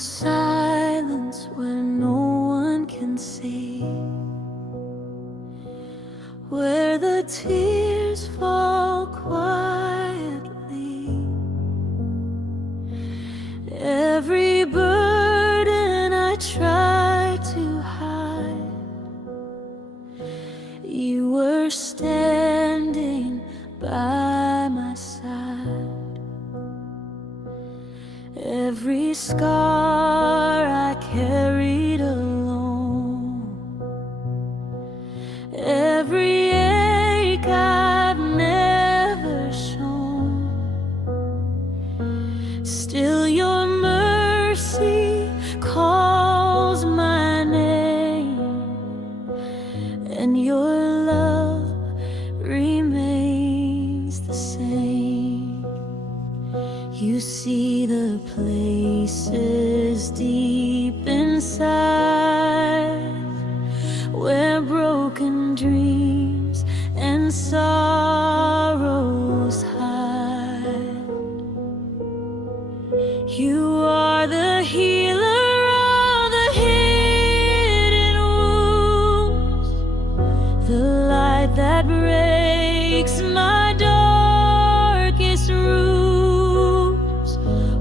silence where no one can see, where the tears fall quietly. Every burden I try to hide, you were standing by my side. Every scar I carried alone, every ache I've never shown, still your mercy calls my name, and your love remains the same. You see the places deep inside where broken dreams and sorrows hide. You are the healer of the hidden wounds, the light that breaks my darkest rooms,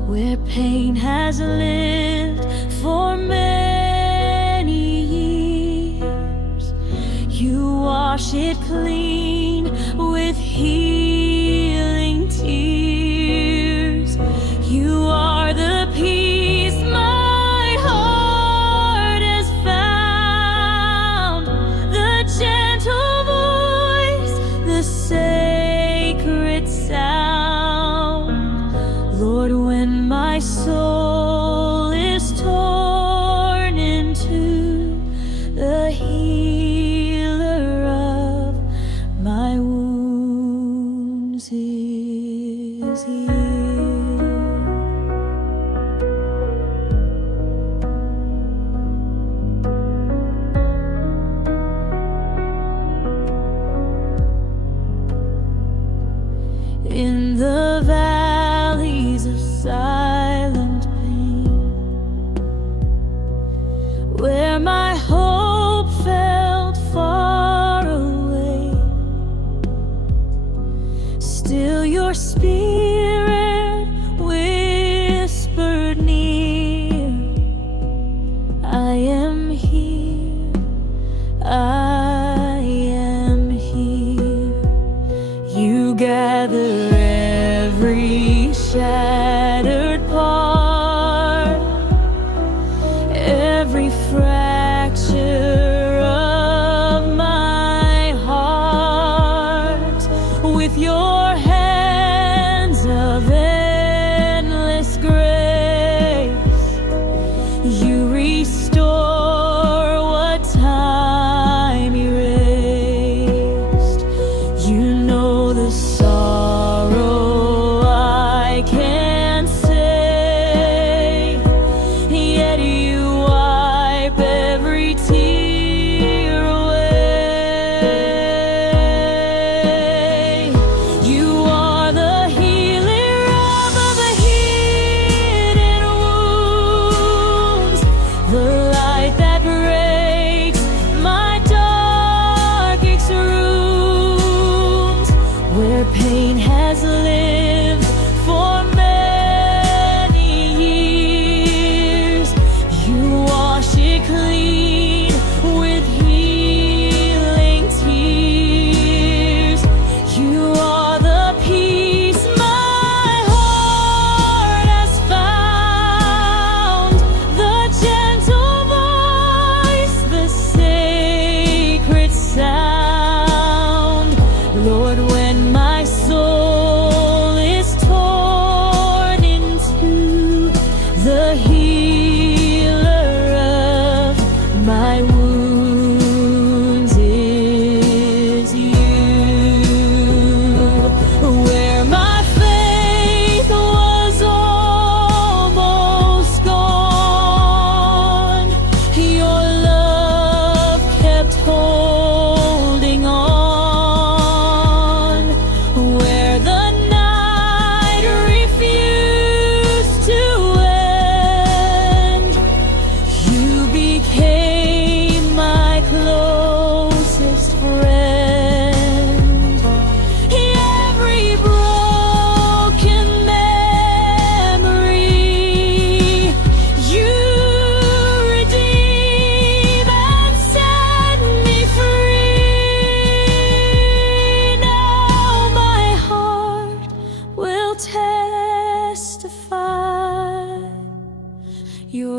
where pain has lived for many years. You wash it clean with healing tears. You are the peace my heart has found, the gentle voice, the sacred sound. Lord, when my soul is torn in two, the healer of my wounds is here. In the valleys of silent pain, where my hope felt far away, still your spirit whispered near, I am here, I am here. You gather every shattered part, every fracture of my heart, with your hands of endless grace. You restore what time erased. You know the sorrow I can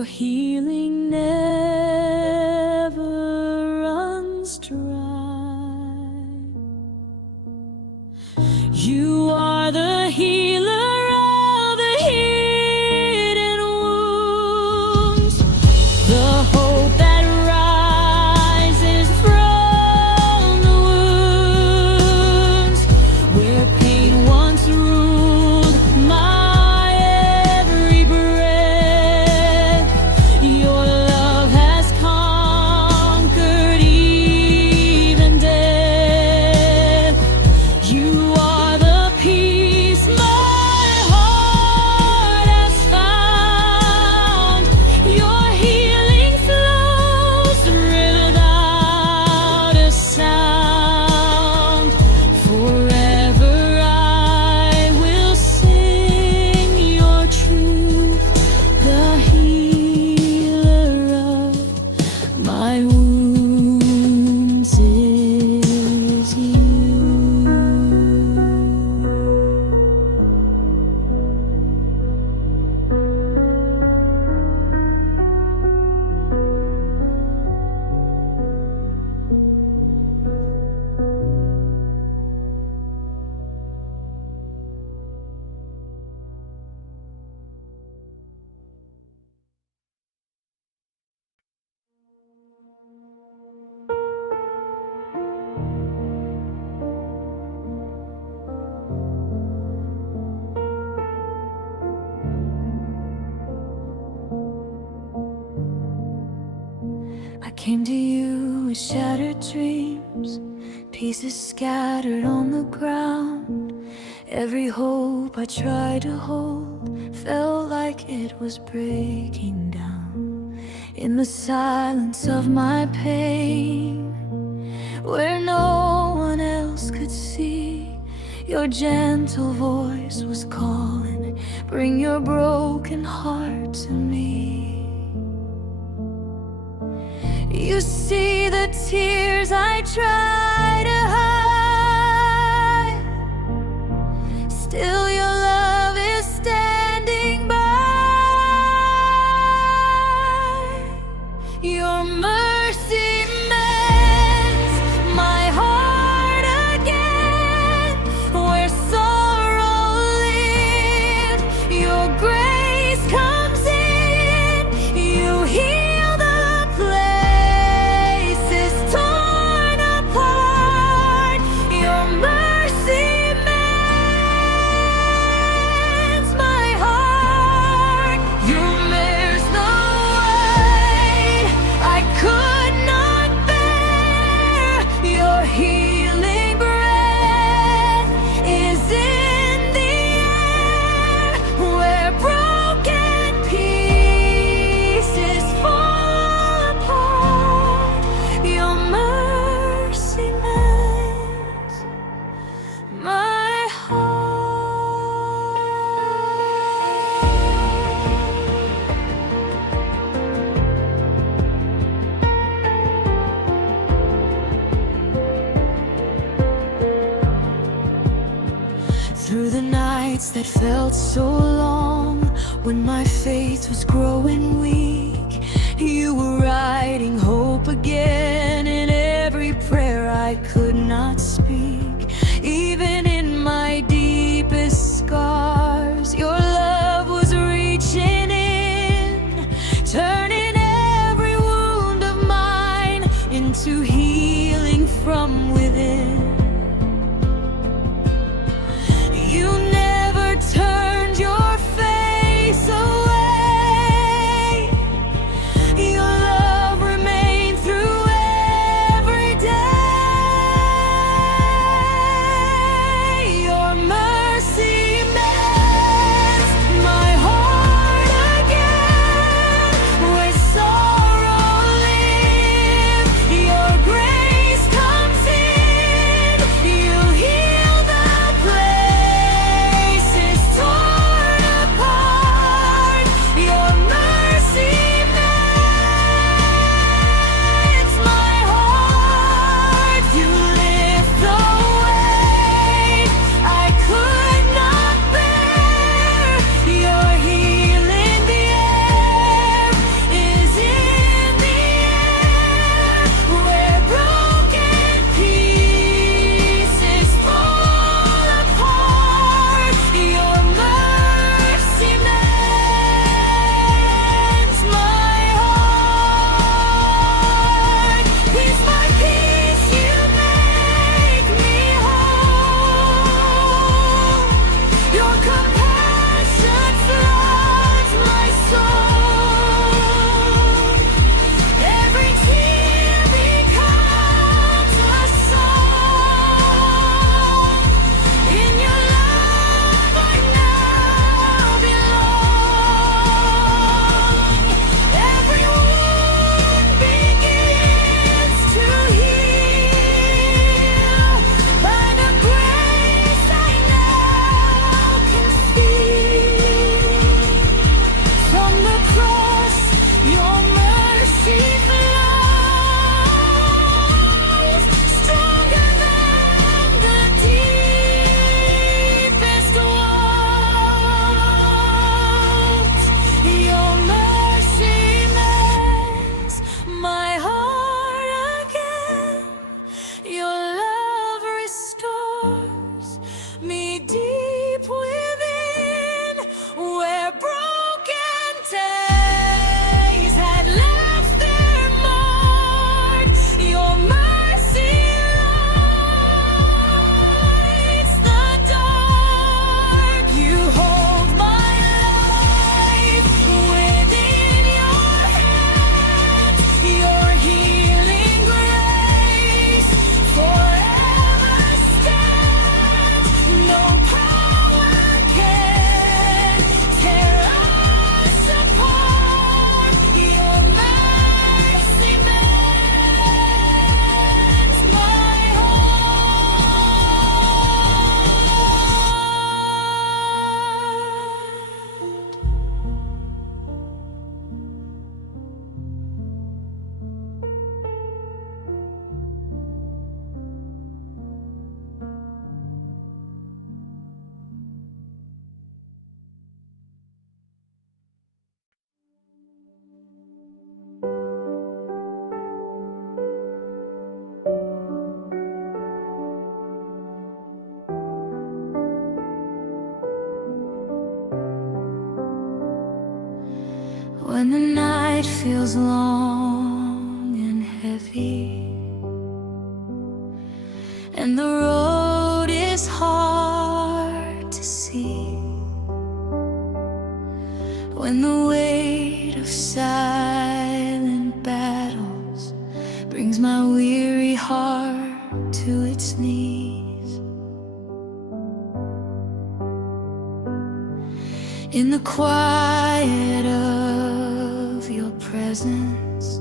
Your healing never runs dry. You are the healer of the hidden wounds, the hope that rises from the wounds, where pain once ruled my every breath. Your love has conquered even death. You are the peace my heart has found. Your healing flows without a sound. Forever I will sing your truth. The healer of my wounds is you. I came to you with shattered dreams, pieces scattered on the ground. Every hope I tried to hold felt like it was breaking down. In the silence of my pain, where no one else could see, your gentle voice was calling, bring your broken heart to me. You see the tears I try to hide, still your love is standing by. Your mercy mends my heart again, where sorrow lived. Your grace comes in, you heal the places torn apart. Your mercy mends my heart. There's no weight I could not bear. Your healing breath is in the air, where broken pieces fall apart. Your mercy mends my heart. Through the nights that felt so long, when my faith was growing weak, you were writing hope again in every prayer I could not speak. Even in my deepest scars, your love was reaching in, turning every wound of mine into healing from within. You never turned your face away. Your love remained through every day. When the night feels long and heavy, and the road is hard to see, when the weight of silent battles brings my weary heart to its knees, in the quiet of your presence,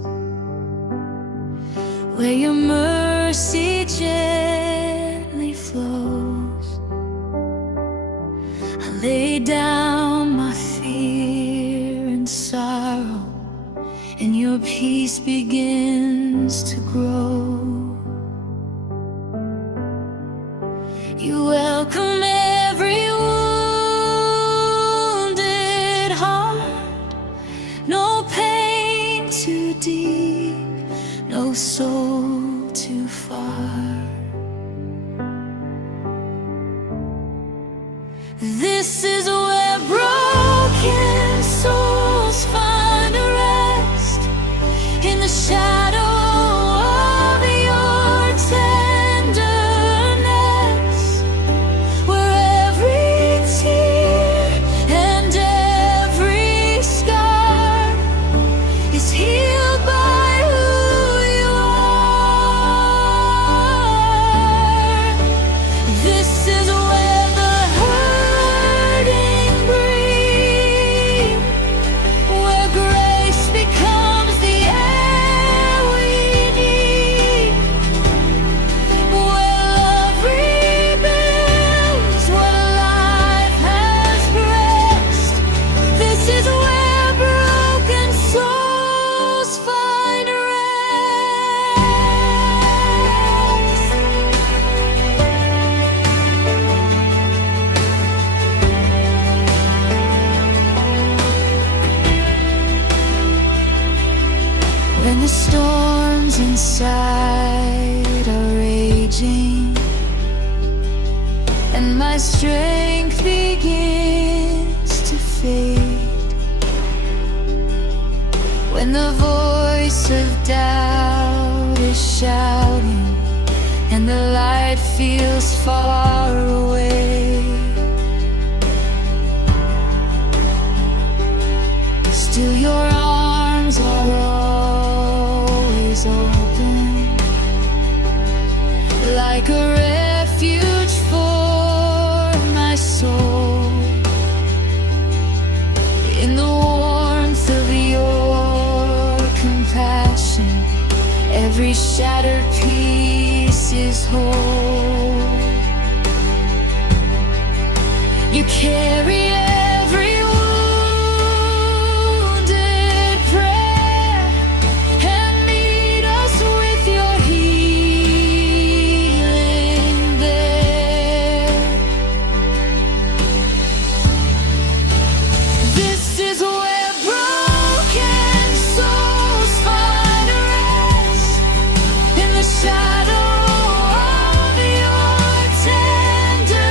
where your mercy gently flows, I lay down my fear and sorrow, and your peace begins to grow. You welcome every wounded heart, no pain too deep, no soul too far. This is where broken souls find a rest, in the shadow of your tenderness, where every tear and every scar is healed by who you are. This is where the hurting breathe, where grace becomes the air we need, where love rebuilds what life has pressed. This is where broken souls find rest. When the storms inside are raging, and my strength begins to fade, when the voice of doubt is shouting, and the light feels far away, still your arms are always open, like a refuge for my soul. In the warmth of your compassion, every shattered piece is whole. You carry every wounded prayer and meet us with your healing there. This is where broken souls find rest, in the shadow of your tenderness,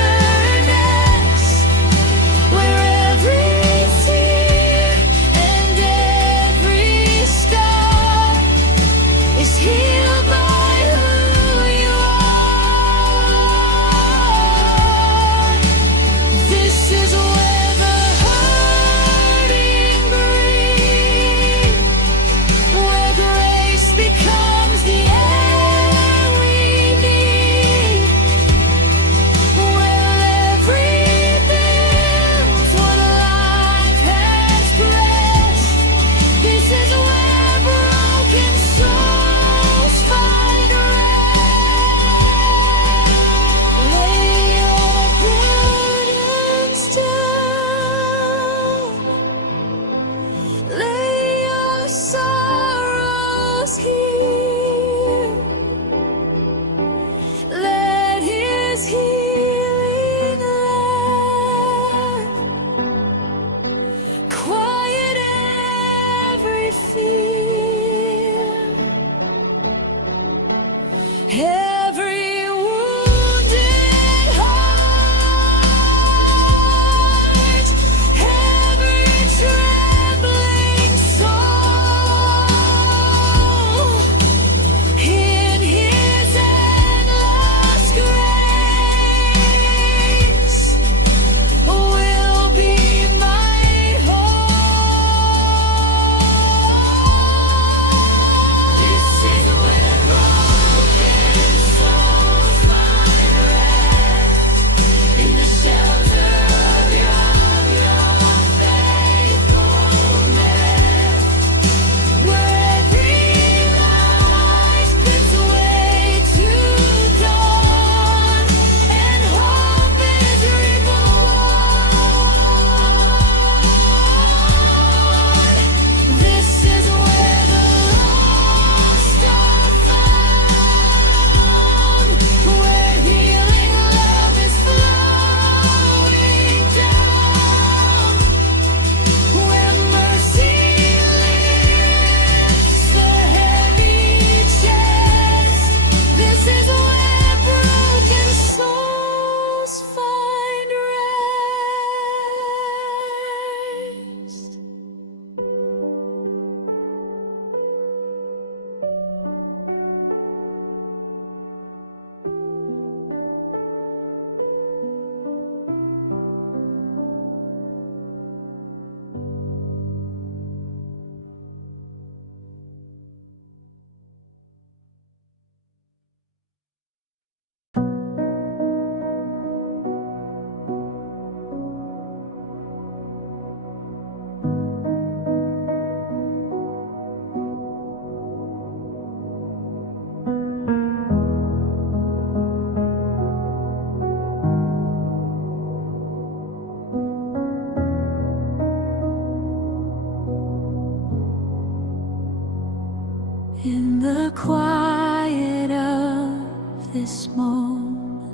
In the quiet of this moment,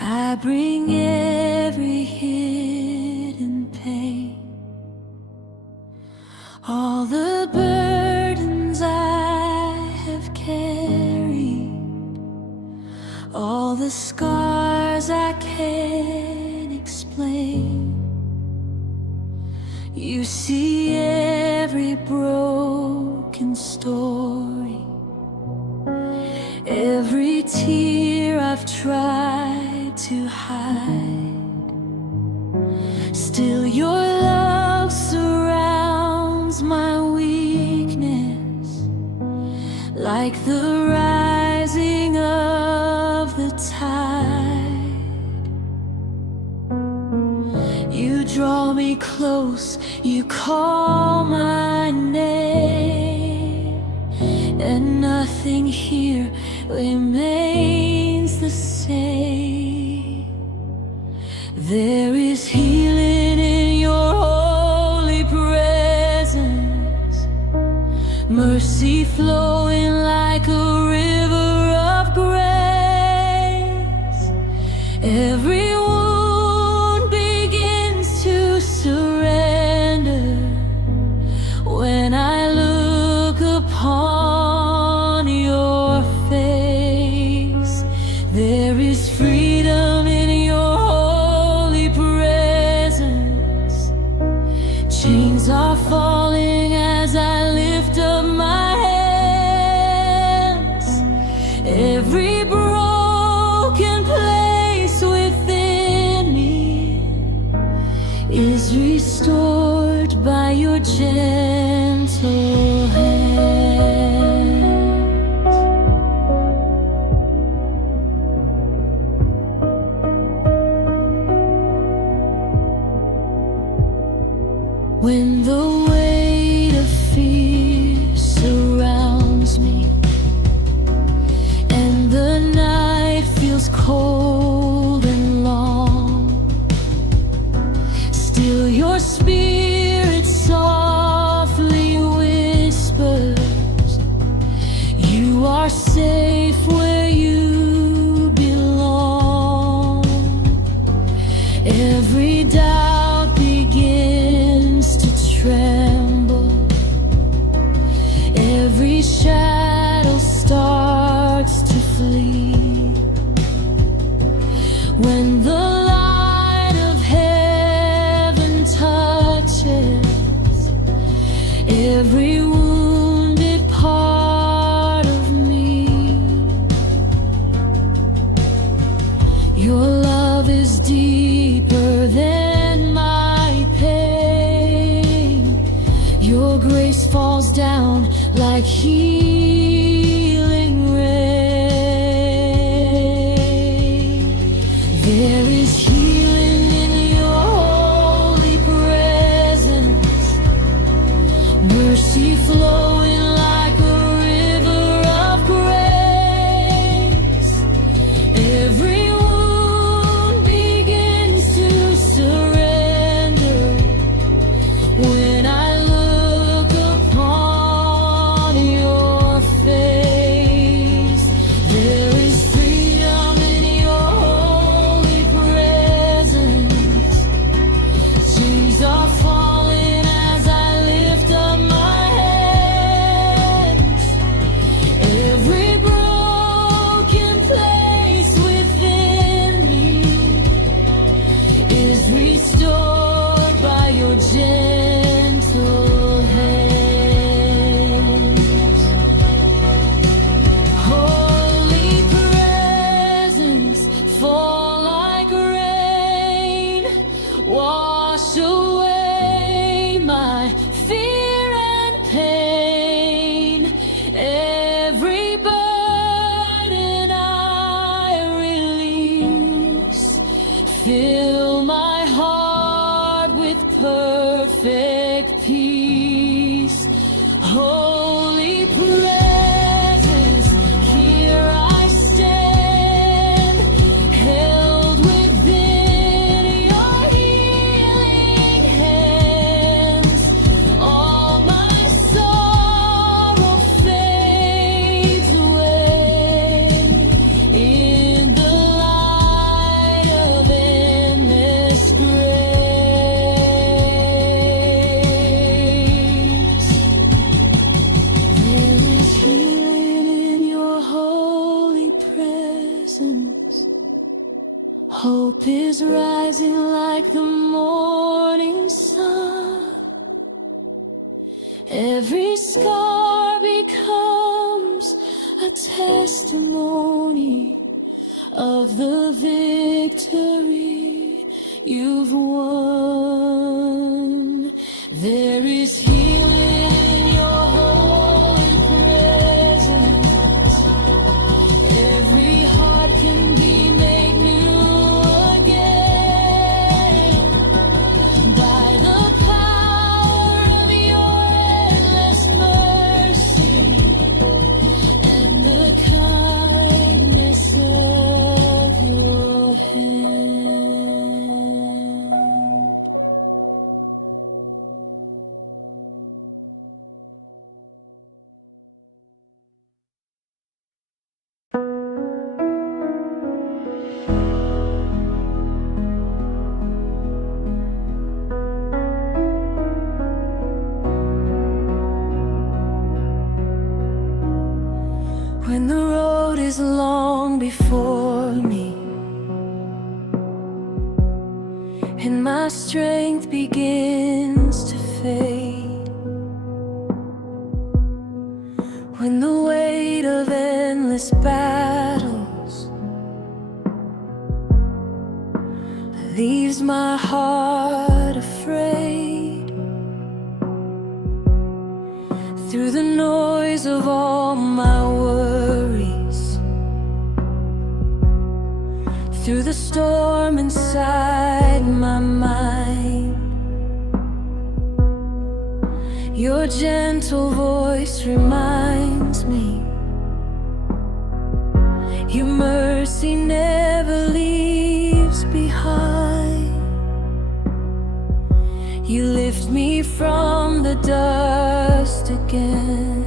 I bring every hidden pain, all the burdens I have carried, all the scars I can't explain. You see every broken story, every tear I've tried to hide. Still your love surrounds my weakness, like the rising of the tide. You draw me close, you call my name, and nothing here remains the same. There is healing in your holy presence, mercy flowing like a river of grace. Every wound begins to surrender when I look upon your face. There is freedom in your holy presence. Chains are falling as I lift up my hands. Every broken place within me is restored by your gentle hand. When the weight of fear surrounds me and the night feels cold and long, still your spirit softly whispers, you are safe where you belong. Every doubt begins to tremble, every shadow starts to flee. When the light of heaven touches every wounded part of me, your love is deeper than my pain. Your grace falls down like healing rain. There is healing in your holy presence, mercy flowing like a river of grace. Every wound begins to surrender when I look upon your face. There is freedom in your holy presence. Chains are falling as I lift up my hands. Every broken place within me is restored by your gentle hands. Holy presence, fall like rain, wash away my fear and pain. Every burden I release, fill my heart with perfect peace. Holy presence, here I stand, held within your healing hands. All my sorrow is rising like the morning sun. Every scar becomes a testimony of the victory you've won. There is healing in your holy presence. Every heart can be made new again by the power of your endless mercy and the kindness of your hand. When the road is long before me and my strength begins to fade, when the weight of endless battles leaves my heart afraid, through the noise of all my worries, through the storm inside my mind, your gentle voice reminds me your mercy never leaves behind. You lift me from the dust again.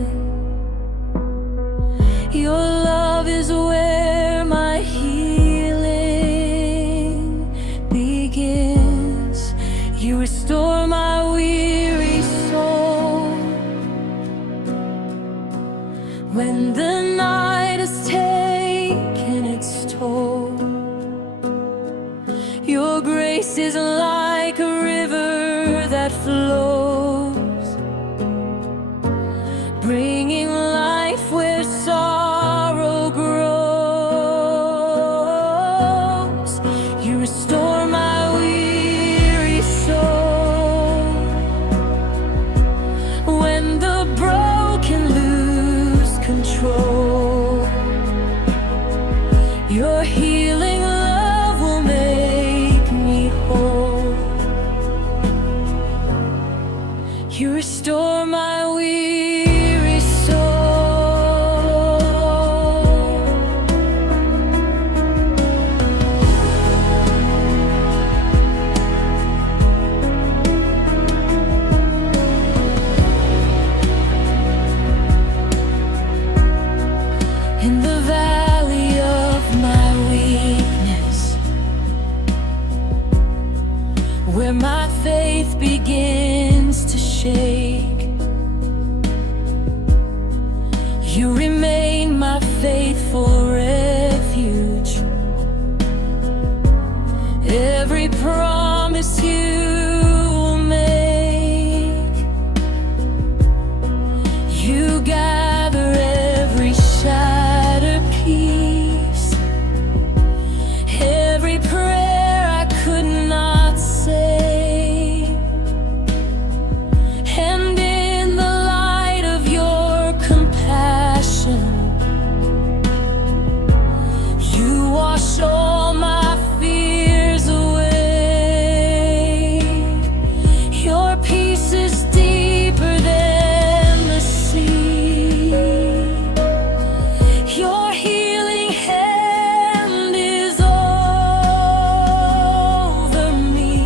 Your love is where my healing begins. You restore my weary soul when the night has taken its toll. Your grace is like a river that flows, bringing life where sorrow grows. You restore my weary soul when the broken lose control. Your healing love will make me whole. You restore my weary soul. In the valley of my weakness, where my faith begins to shake, you remain my faithful refuge. Every promise you make, you gather every shattered piece, every prayer I could not say. And in the light of your compassion, you wash all my fears away. Your peace is deeper than the sea. Your healing hand is over me.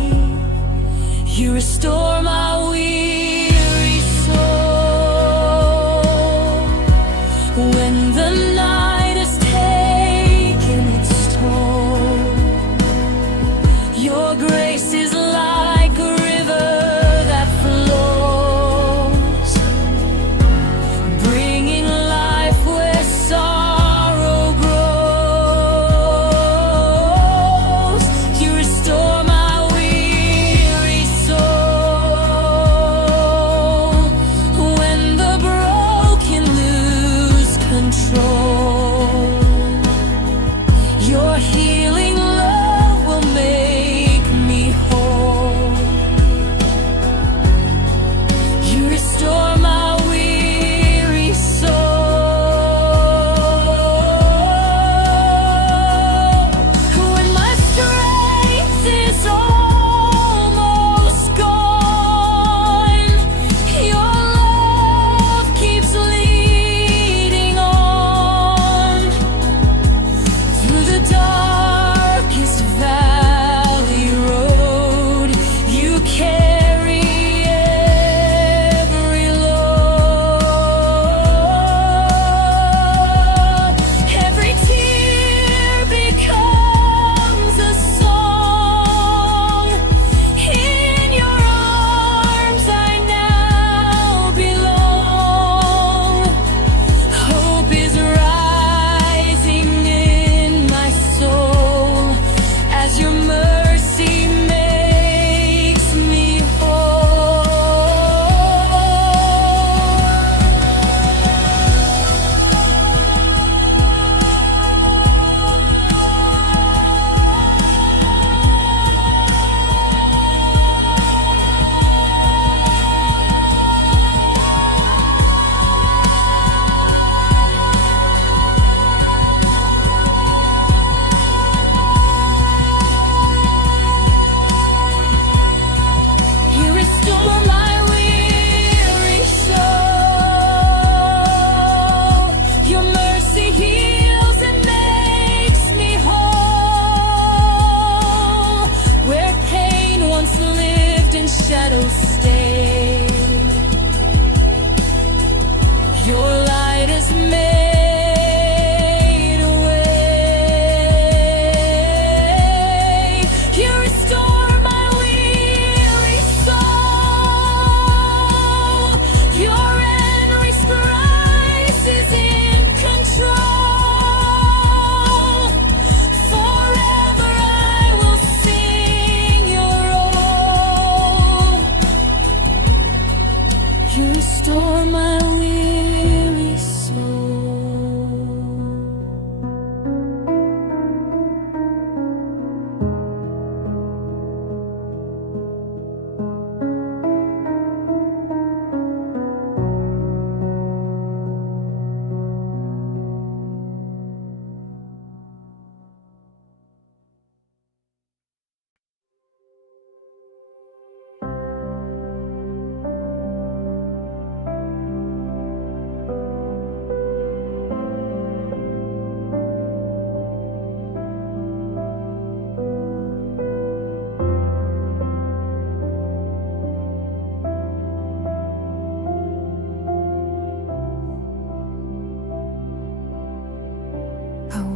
You restore my weary soul when the night has taken its toll. Your grace is like a river that flows, bringing life where sorrow grows. You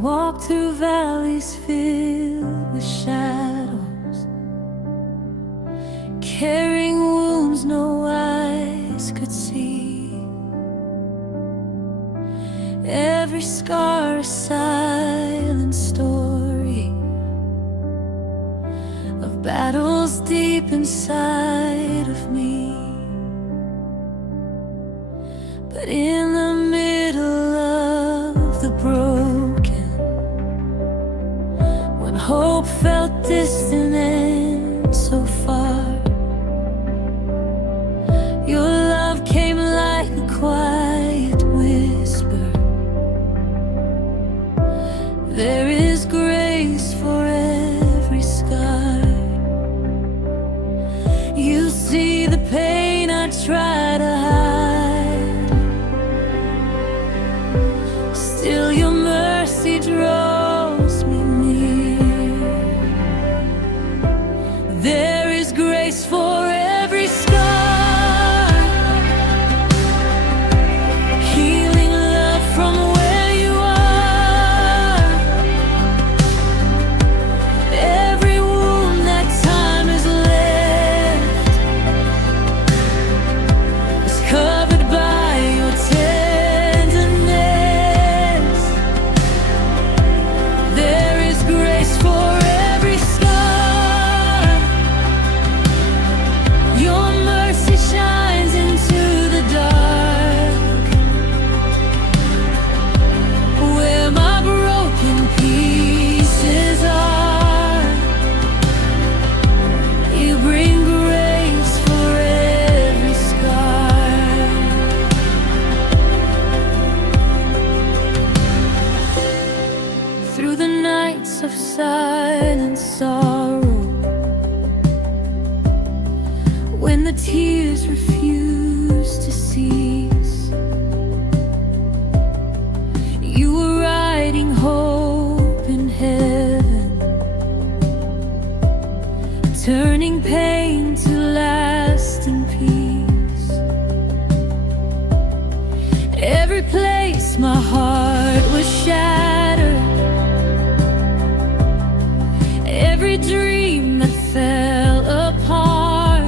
walked through valleys filled with shadows, carrying wounds no eyes could see. Every scar a silent story of battles deep inside of me. But in the middle of the broken, when hope felt distant and so far, your love came like a quiet whisper. There is grace for every scar. You see the pain I try to hide, still your mercy draws me near. There is grace for every scar, healing love from where you are. Every wound that time has left is covered by your tenderness. There is grace for every scar. Your mercy shines into the dark, where my broken pieces are. You bring grace for every scar. Through the nights of silent sorrow, when the tears refuse to cease, you were writing hope in heaven, turning pain to lasting peace. Every place my heart was shattered, every dream that fell apart,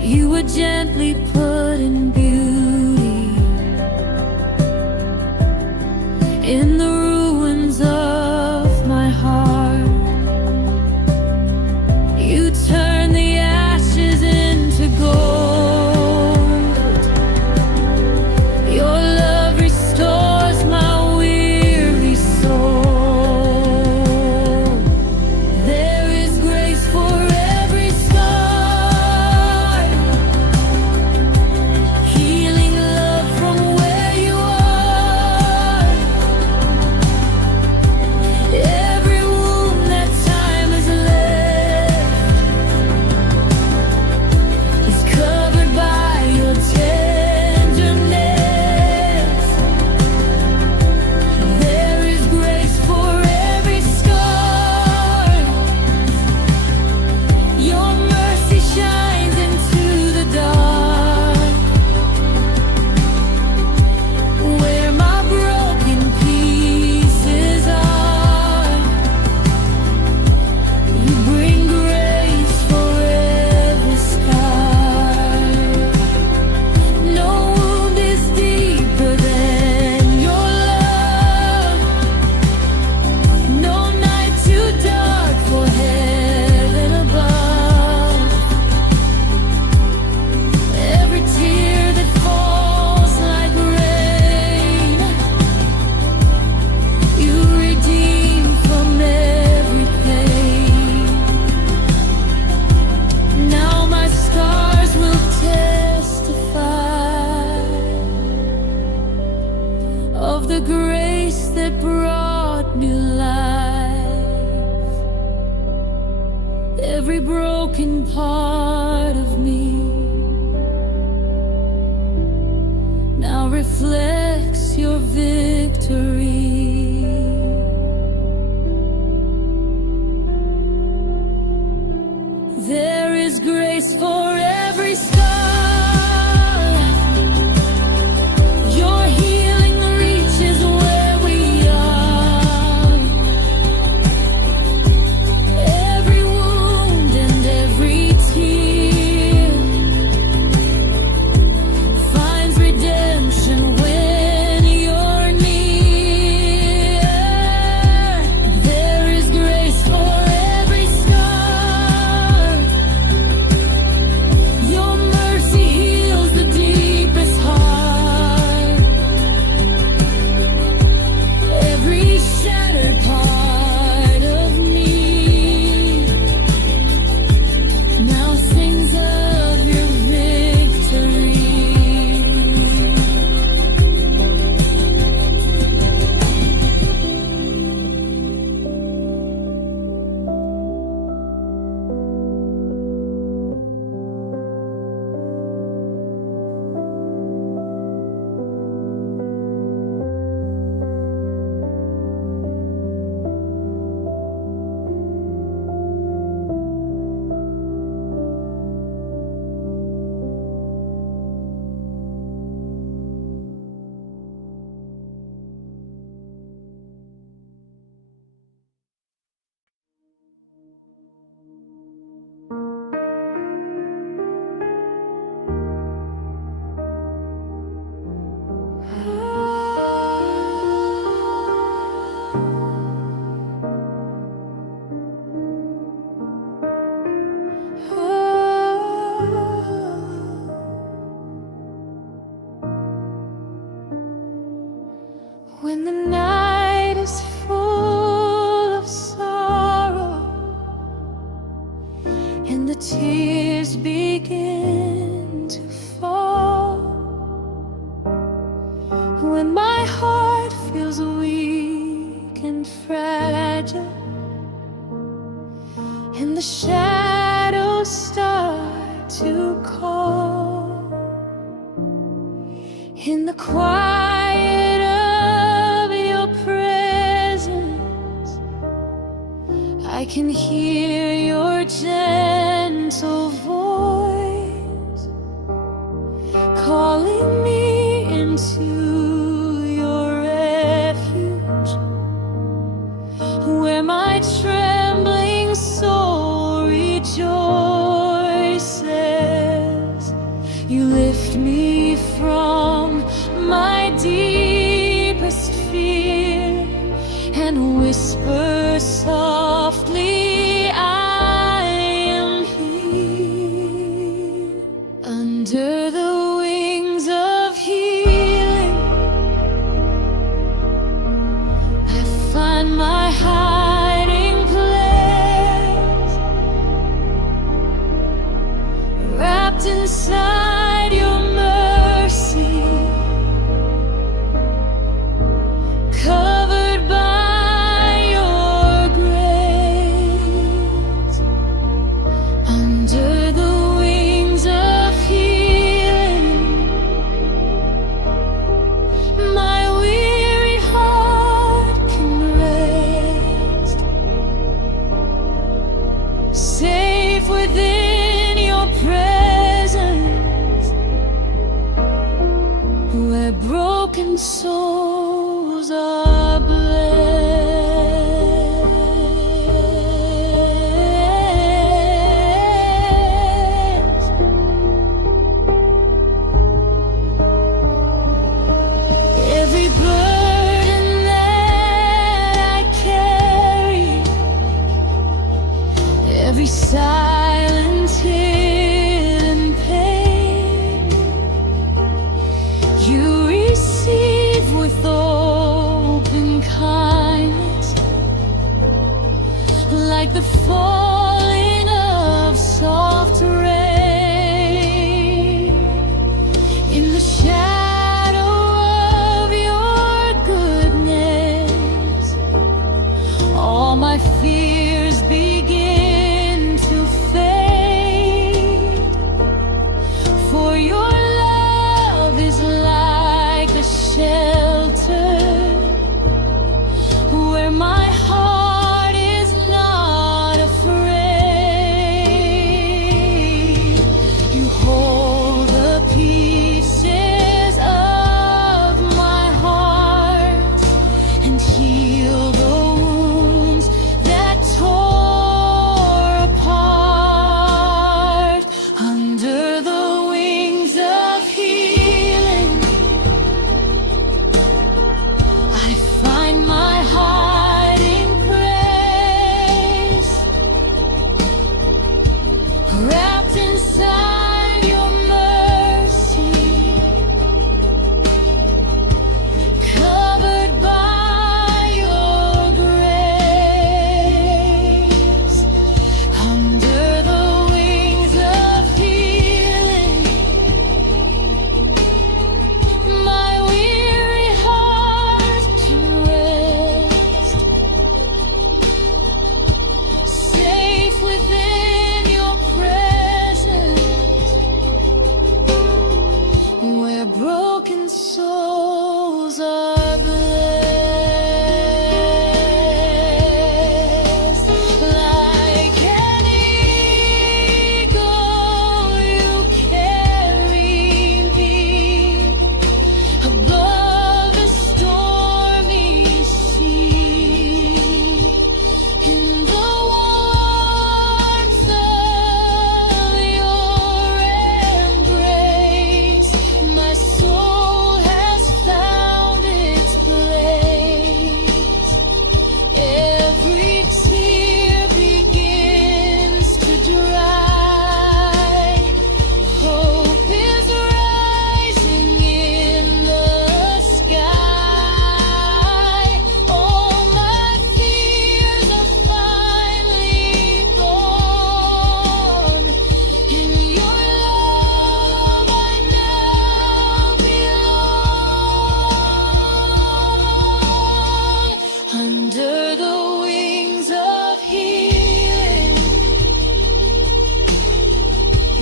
you were gently put in beauty in the ruins of my heart. You turn the ashes into gold. Your love restores my weary soul. There is grace for every scar, healing love from where you are. Every wound that time has left is covered by your tenderness. There is grace for every scar. Your mercy shines into the dark, where my broken pieces are. You bring grace for every scar. No wound is deeper than your love, no night too dark for heaven above. Every tear that falls like rain, you redeem from every pain. Now my scars will testify of the grace that brought new life. Every broken part of me now reflects your victory. There is grace for every scar. Your healing reaches and the tears begin to fall. When my heart feels weak and fragile, and the shadows start to call, in the quiet of your presence, I can hear your gentle voice calling me into your refuge, where my trembling soul rejoices. You lift me from my deepest fear and whisper softly, I am here. Under the wings of healing, I find my hiding place, wrapped inside your mercy, covered by your grace. Under the wings of healing, my weary heart can rest, safe within your presence, where broken souls are blessed. Every burden that I carry, every silent hidden pain, you receive with open kindness, like the falling of soft rain. In the shadow of your goodness, all my fears begin to fade, for your love is like a shelter, where my heart is not afraid. You hold the pieces of my heart and heal the wounds that tore apart. Under the wings of healing, I find my hiding place, wrapped inside your mercy, covered by your grace. Under the wings of healing, my weary heart can rest, safe within your presence,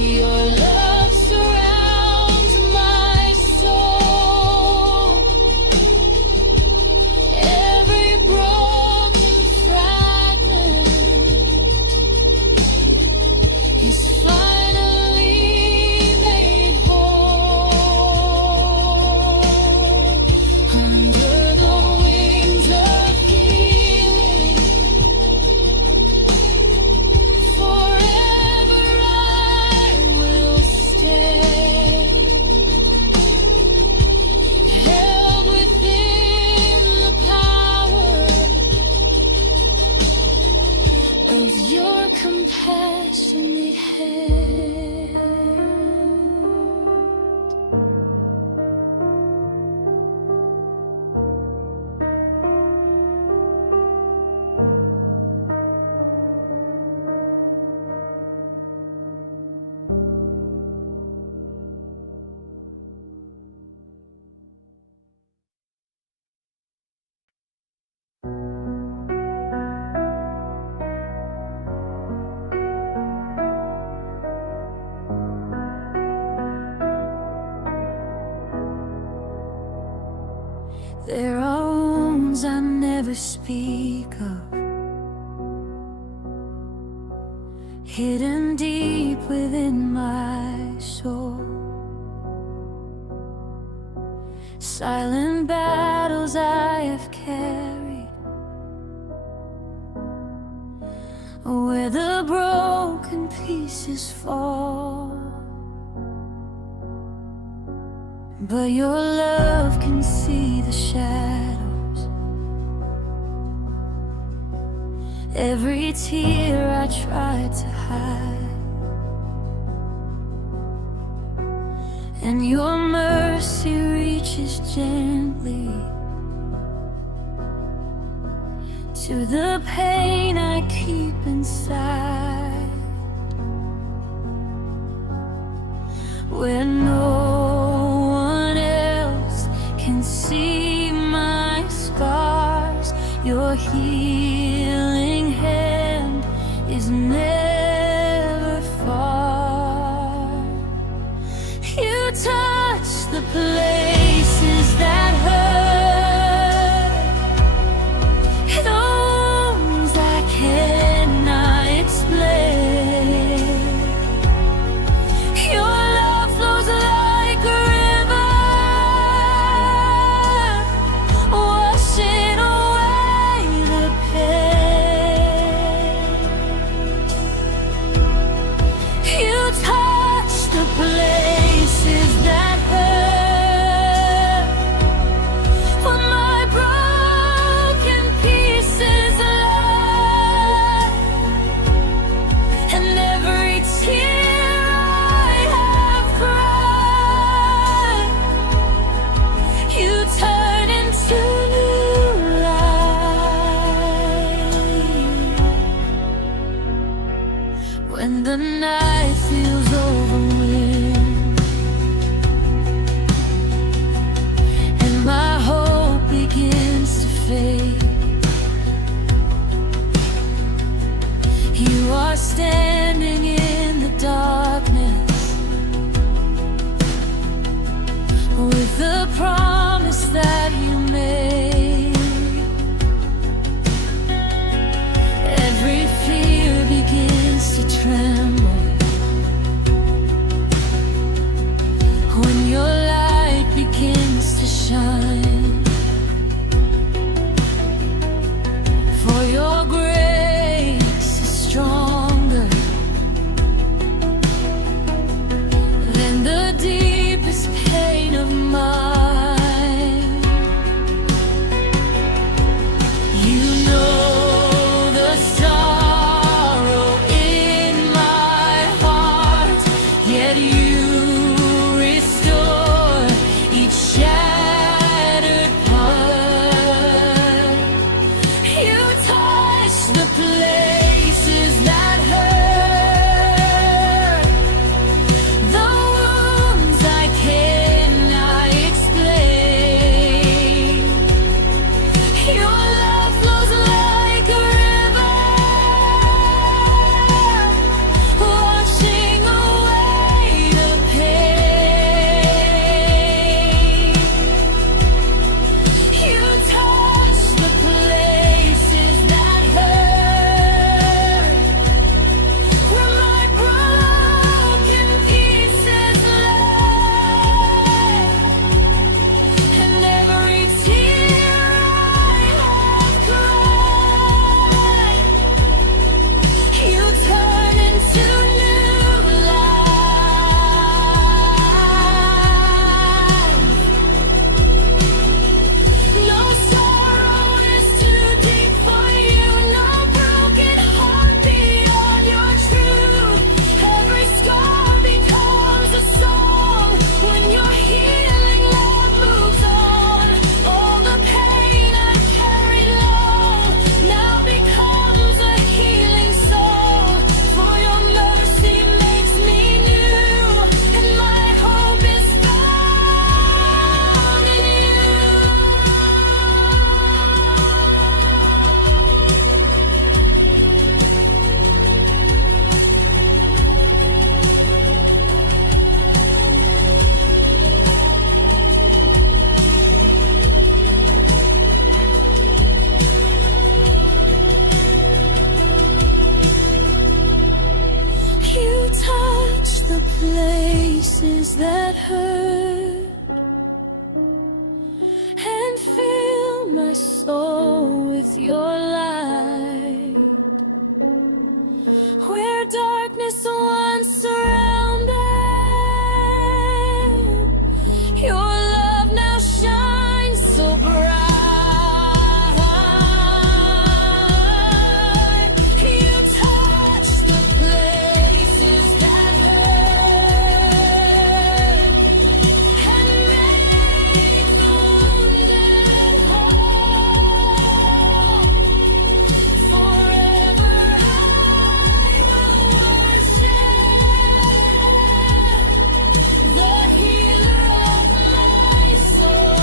Your love surrounds my soul. Every broken fragment is finally made whole. Under the wings of healing, forever I will stay, held within the power of your compassionate hand. There are wounds I never speak of, hidden deep within my soul. Silent battles I have carried, where the broken pieces fall. But your love can see the shadows, every tear I tried to hide, and your mercy reaches gently to the pain I keep inside, where no one else can see my scars. Your healing hand is never far. You touch the places that hurt, the wounds I cannot explain. Your love flows like a river, washing away the pain. You touch the places that hurt, when my broken pieces lie, and every tear I have cried, you turn into new light. When the night feels overwhelmed and my hope begins to fade, you are standing in the darkness with the promise that you made. Every fear begins to tremble when your light begins to shine. For your grace is stronger the places that hurt and fill my soul with your light. Where darkness once surrounded, your love now shines so bright. You touch the places that hurt and make the wounded whole. Forever I will worship the healer of my soul.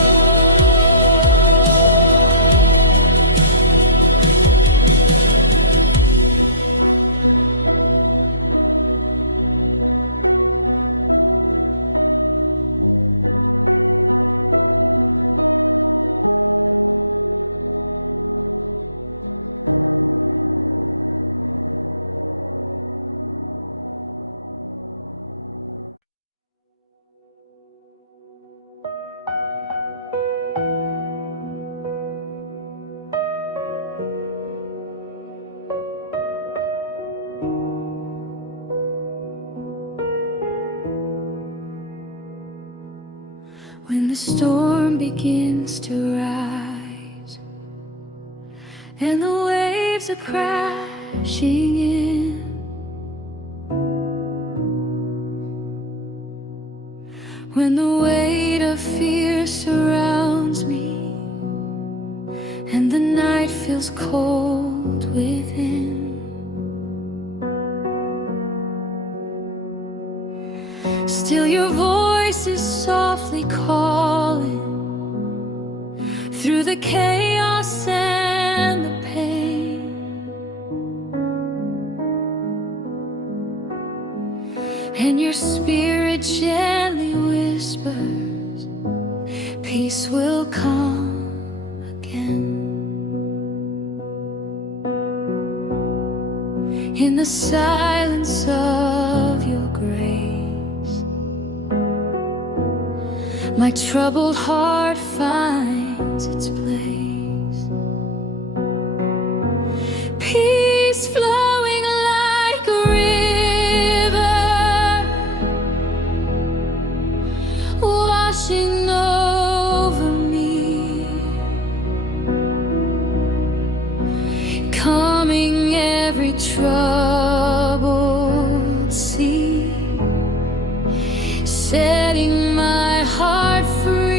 When the storm begins to rise and the waves are crashing in, when the weight of fear surrounds me and the night feels cold within, still your voice is softly calling through the chaos and the pain. And your spirit gently whispers, peace will come again. In the silence of your grace, my troubled heart finds its place. Peace flowing like a river, washing over me, calming every troubled sea, setting my heart free.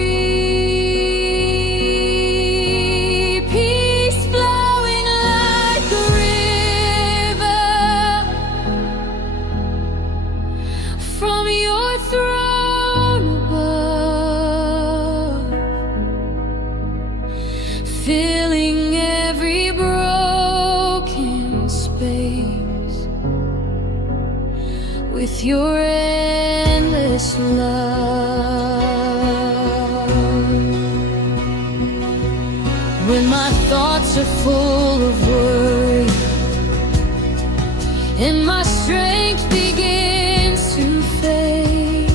Peace flowing like a river from your throne above, filling every broken space with your endless love. When my thoughts are full of worry and my strength begins to fade,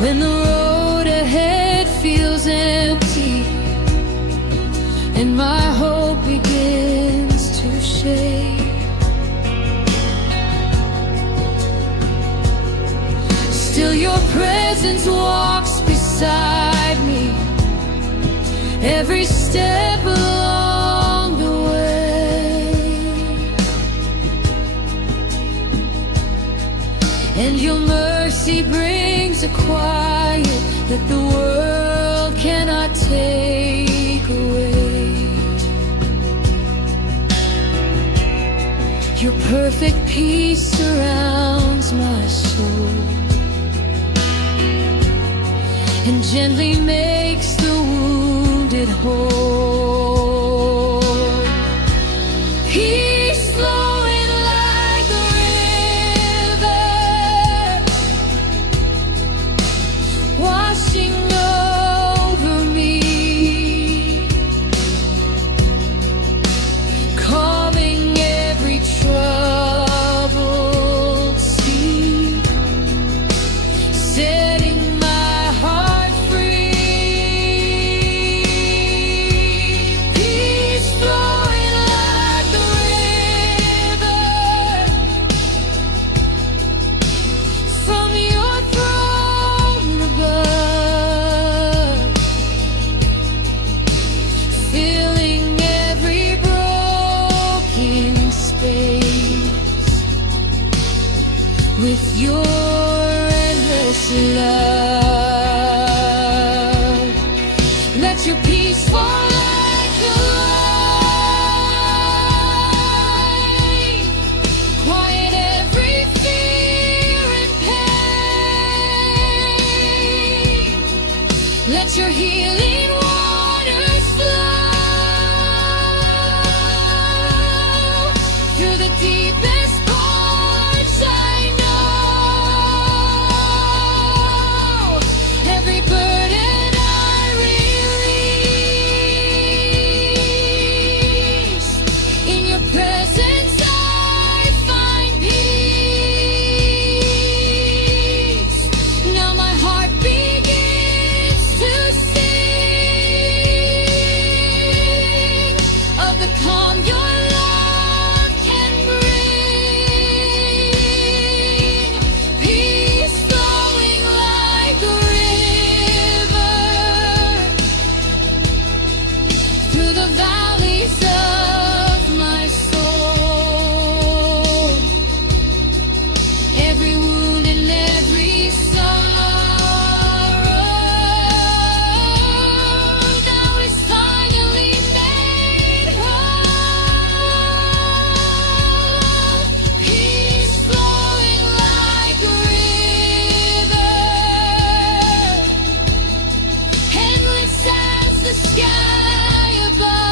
when the road ahead feels empty and my hope begins to shake, still your presence walks beside me every step along the way. And your mercy brings a quiet that the world cannot take away. Your perfect peace surrounds my soul and gently makes the wounded whole. Peace flowing like a river, washing over me, calming every trouble with your endless love. Let your peace fall like a light, quiet every fear and pain. Let your healing waters flow through the deepest parts I know. Every burden I release, in your presence I find peace. Now my heart begins to sing of the calm your love can bring. Peace flowing like a river through the valleys of my soul. Every wound and every sorrow now is finally made whole. Peace flowing like a river, endless as the sky above.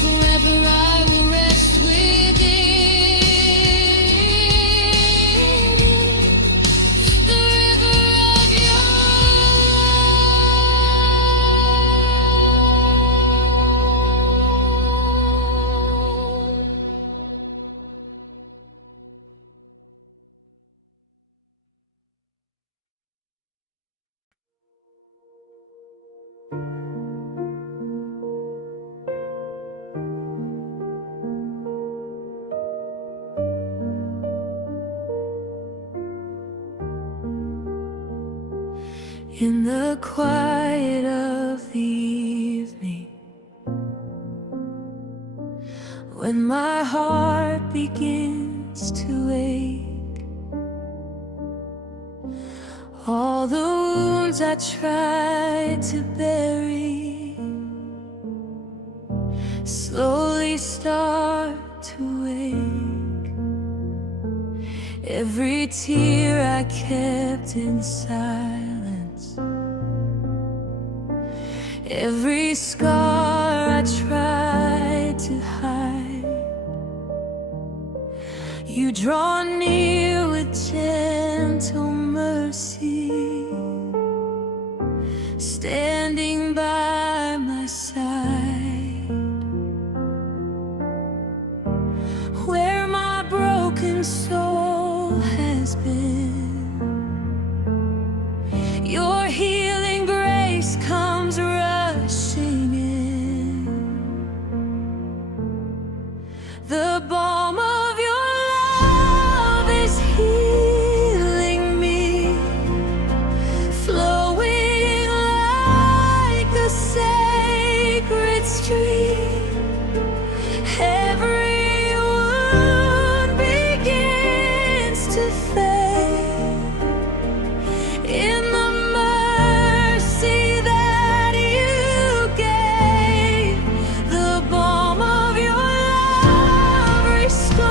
Forever I will rest within the river of your love. In the quiet of the evening, when my heart begins to ache, all the wounds I tried to bury slowly start to wake. Every tear I kept in silence, every scar I tried to hide, you draw near with gentle mercy, standing by my side. Where my broken soul has been, your healing grace comes rushing in. The balm of your love is healing me, flowing like a sacred stream. Every wound begins to fade in the mercy that you gave. The balm of your love restores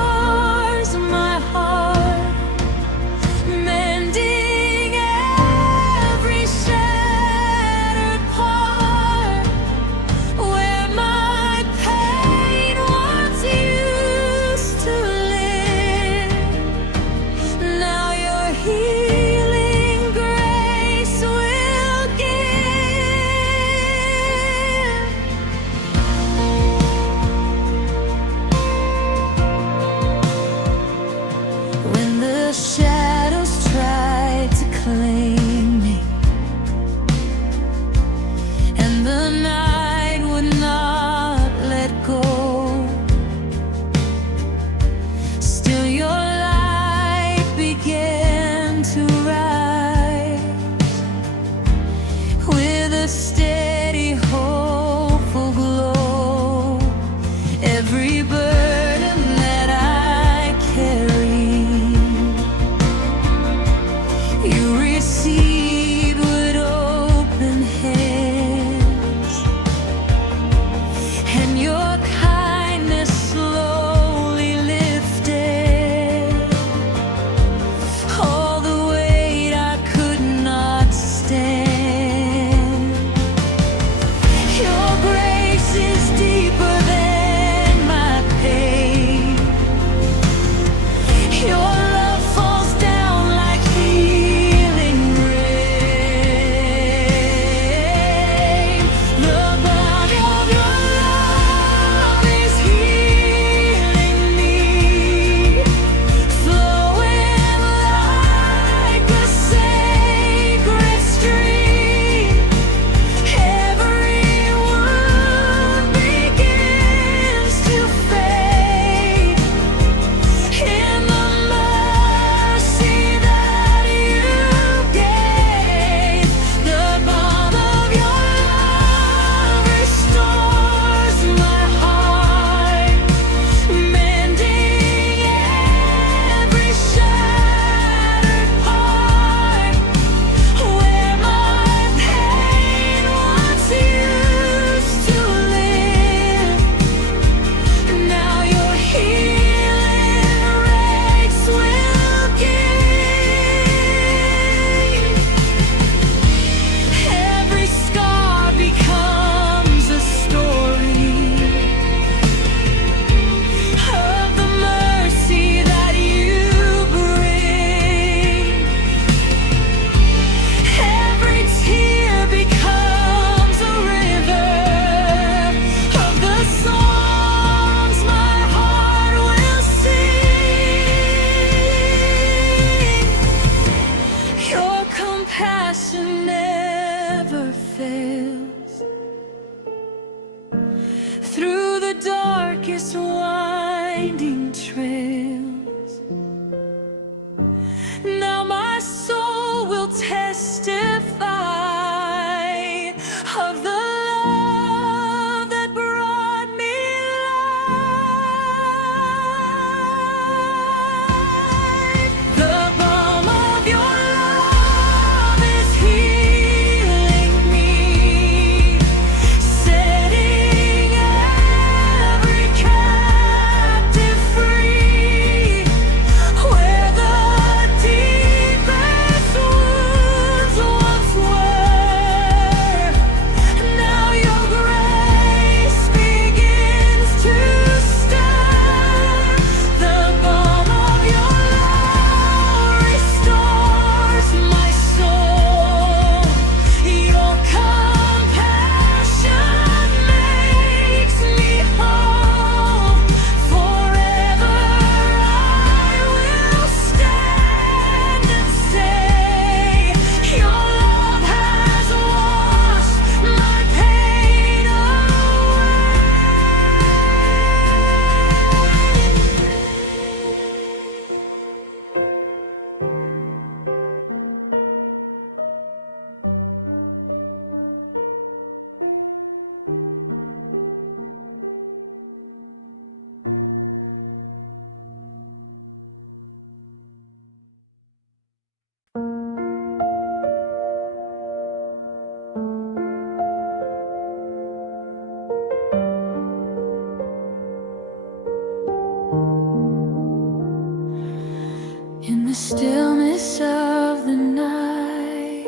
the stillness of the night,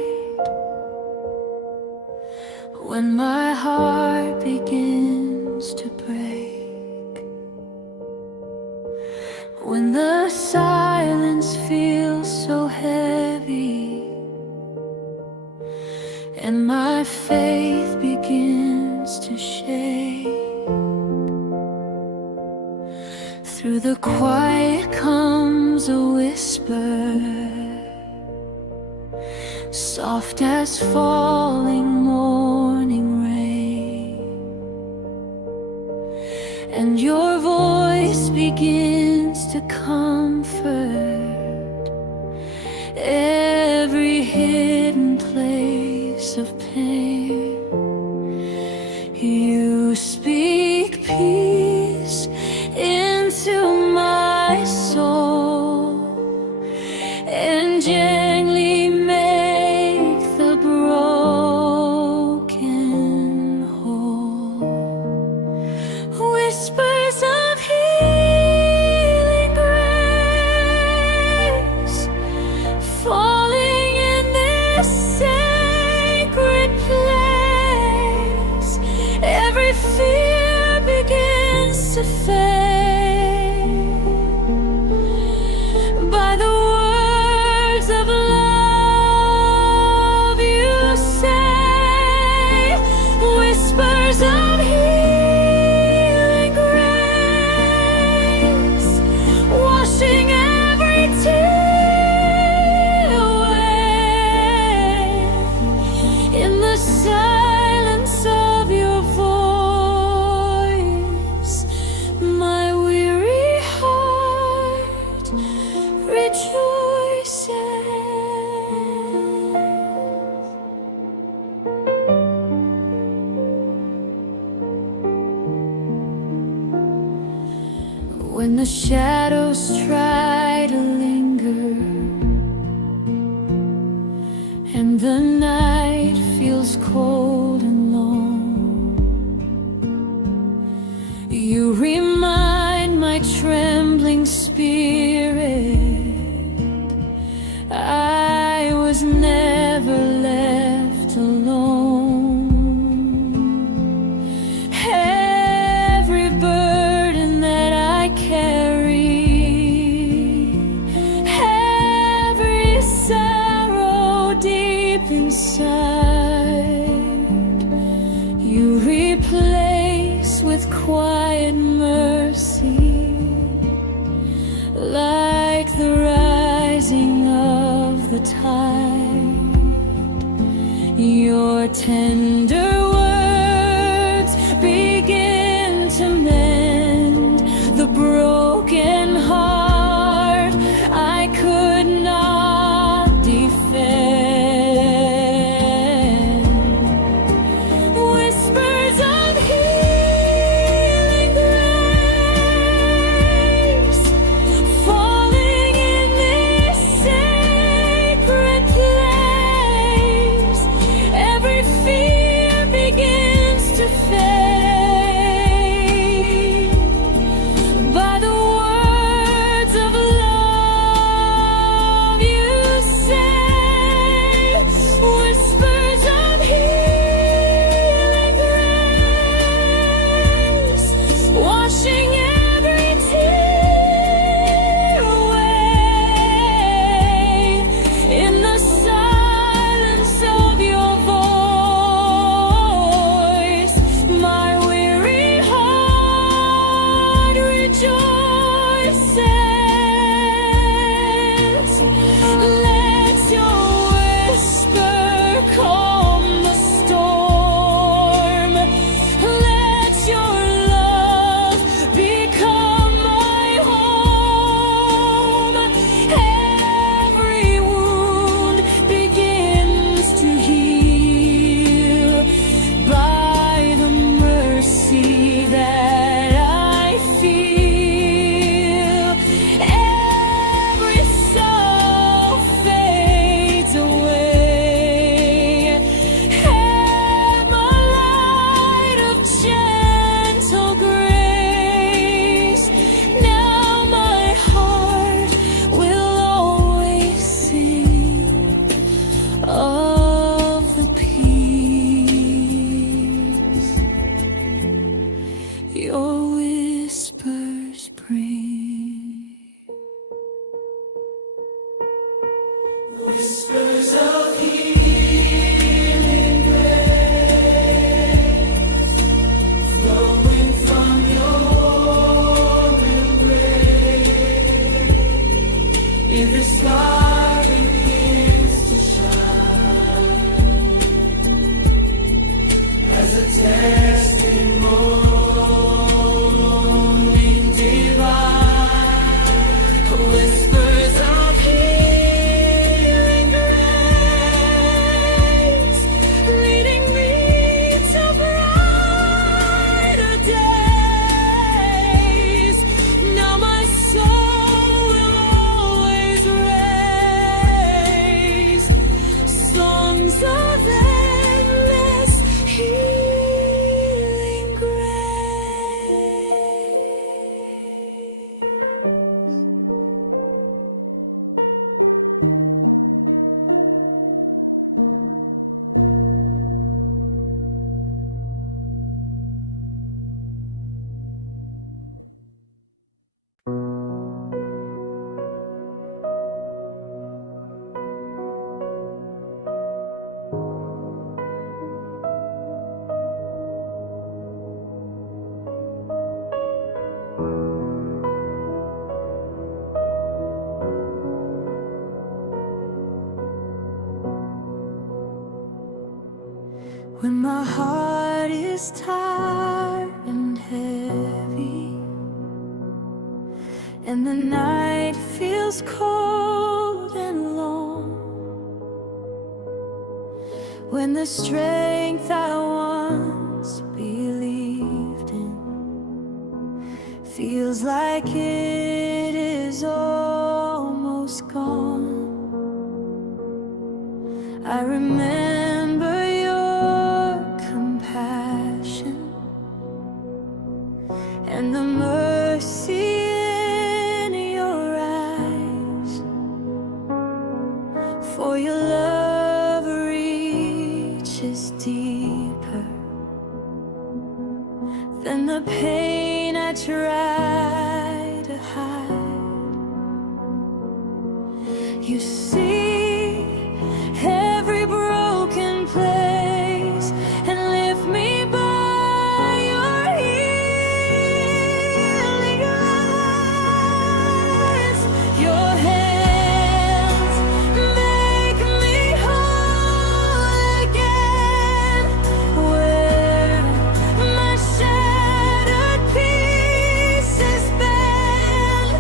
when my heart begins to break, when the silence feels so heavy and my faith begins to shake, through the quiet comes a whisper, soft as falling morning rain, and your voice begins to comfort every hidden place of pain. You speak peace into my soul and gently make the broken whole. Whispers of healing grace falling in this sacred place. Every fear begins to fade by the words of love you say. Whispers of healing grace, washing every tear away in the silence of your voice. My weary heart rejoices. When the shadows try to linger and the night feels cold and long, you remind my trembling spirit I was never left alone. Every burden that I carry, every sorrow deep inside, you replace with quiet mercy, like the rising of the tide. Your tender words begin to mend the broken heart I could not defend. Whispers of healing grace falling in this sacred place. Every fear feels tired and heavy, and the night feels cold and long, when the strength I once believed in feels like it is almost gone. I remember your compassion and the mercy in your eyes, for your love reaches deeper than the pain I try to hide. You see every broken place and lift me by your healing eyes. Your hands make me whole again, where my shattered pieces bend.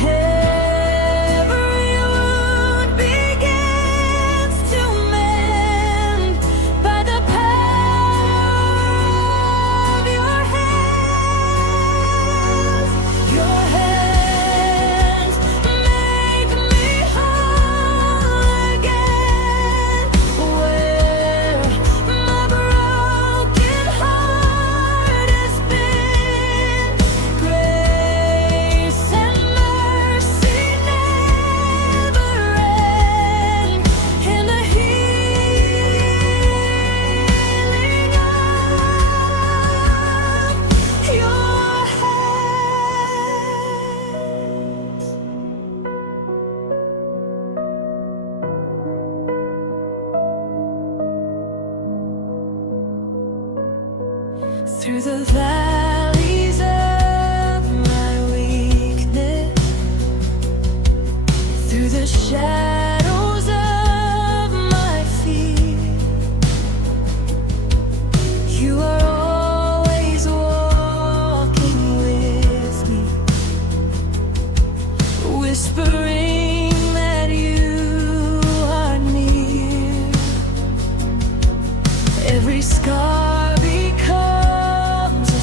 Every wound begins to mend by the power of your hands. Your hands make me whole again, where my broken heart has been. Grace and mercy never end in the healing of your hands. Through the valleys of my weakness, through the shadows of my fear, you are always walking with me, whispering that you are near. Every scar becomes a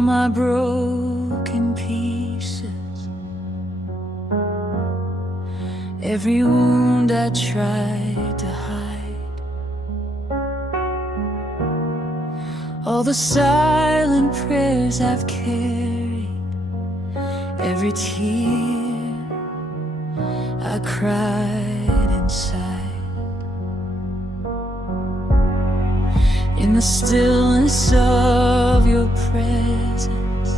all my broken pieces, every wound I tried to hide, all the silent prayers I've carried, every tear I cried inside. In the stillness of your presence,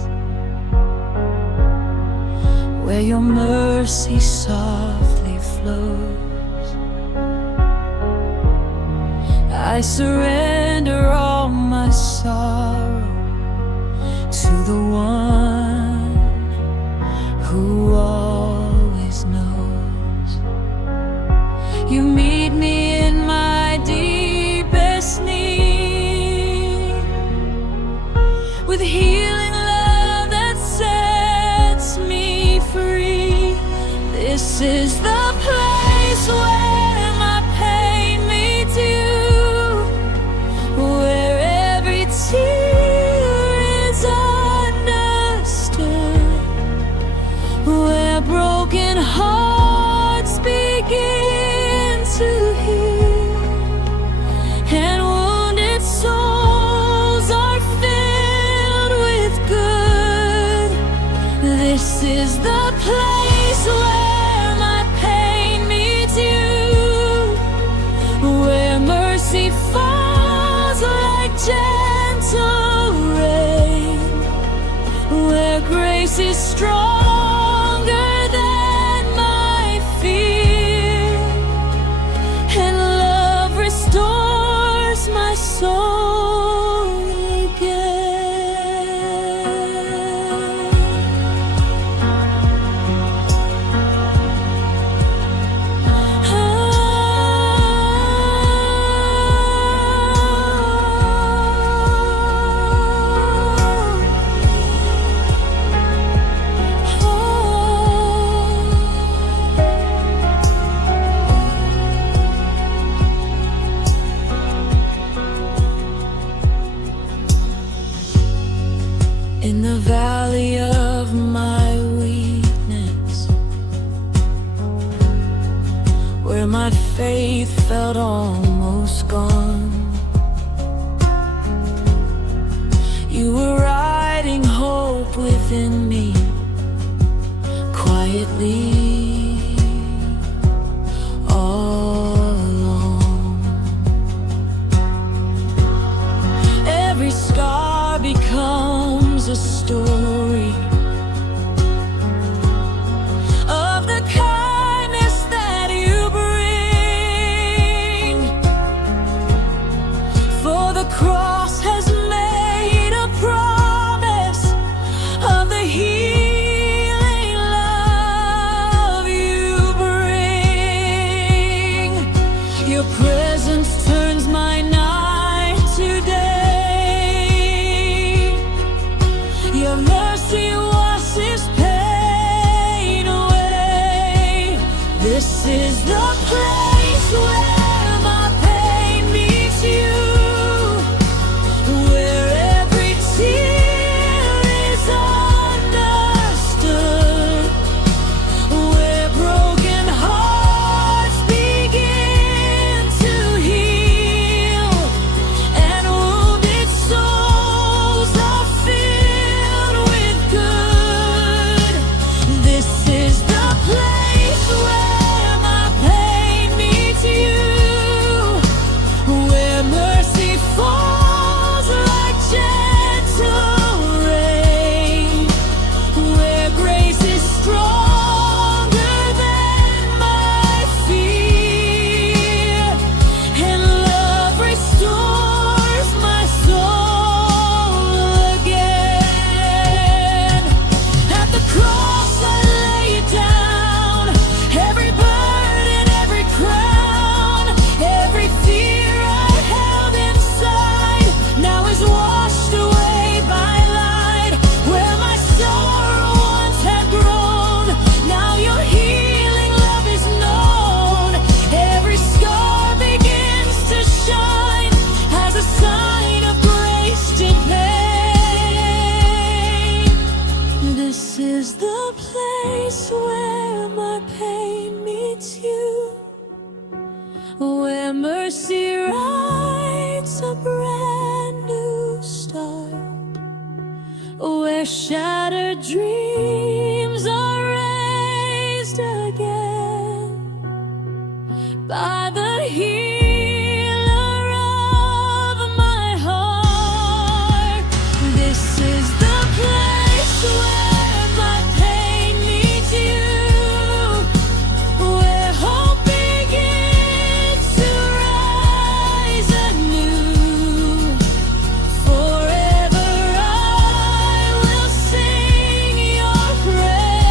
where your mercy softly flows, I surrender all my sorrow to the one who always knows. You meet me in my deepest need, with healing love that sets me free. This is the place where my pain meets you, where every tear is understood, where broken hearts begin to heal, and wounded souls are filled with good. This is the place where my pain meets you, where mercy falls like gentle rain, where grace is stronger than my fear, and love restores my soul again. In the valley of my weakness, where my faith felt almost gone, you were writing hope within me quietly all along. Every scar becomes a story of the kindness that you bring, for the cross has made a promise of the healing love you bring. Your presence turns my night to day, your mercy washes pain away. This is the place where my pain meets you, where every tear is understood, where broken hearts begin to heal, and wounded souls are filled with good. This is the place where my pain meets you, where mercy writes a brand new start, where shattered dreams are raised again by the healer of my heart. This is the place where my pain meets you, where hope begins to rise anew. Forever I will sing your praise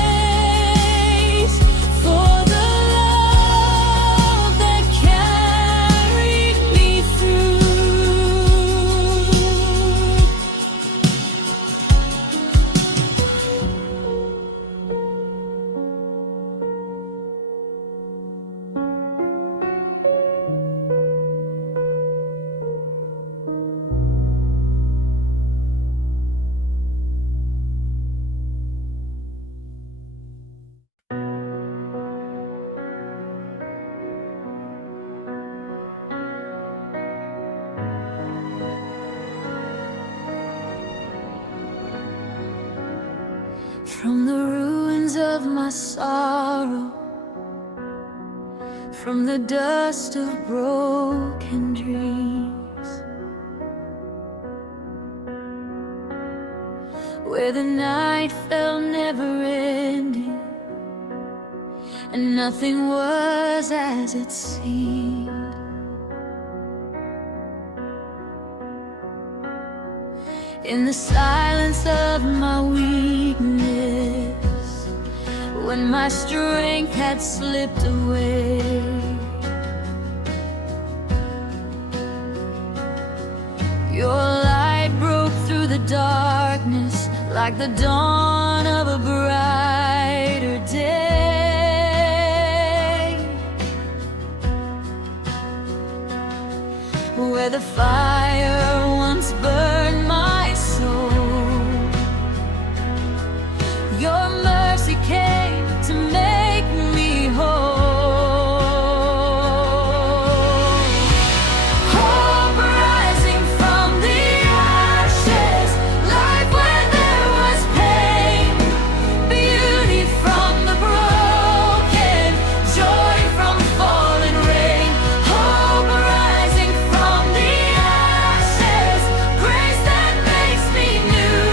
for the love that carried me through. From the ruins of my sorrow, from the dust of broken dreams, where the night fell never-ending and nothing was as it seemed. In the silence of my weakness, when my strength had slipped away, your light broke through the darkness like the dawn of a brighter day, where the fire once burned my soul. Your mercy came to make me whole. Hope rising from the ashes, life when there was pain, beauty from the broken, joy from fallen rain. Hope rising from the ashes, grace that makes me new.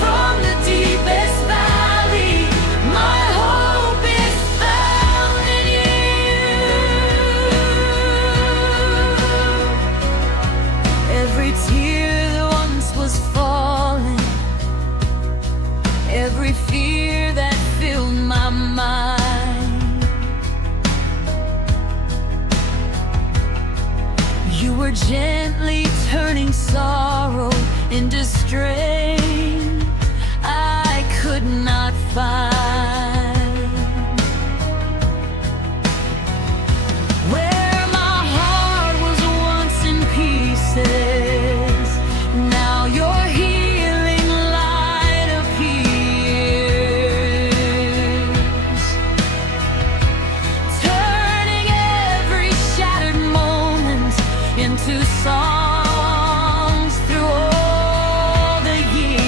From the deepest valley, my hope is found in you. Every tear that once was falling, every fear that filled my mind, you were gently turning sorrow into strength I could not find. Where my heart was once in pieces, now your healing light appears, turning every shattered moment into songs through all the years.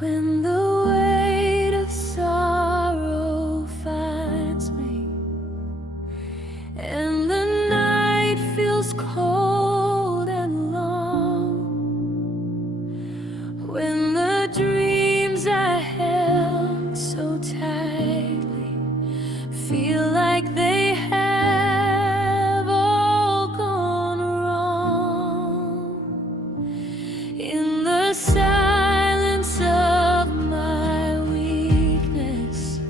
When the weight of sorrow finds me, and the night feels cold and long, when the dreams I held so tightly feel like they have all gone wrong, in the silence of my weakness,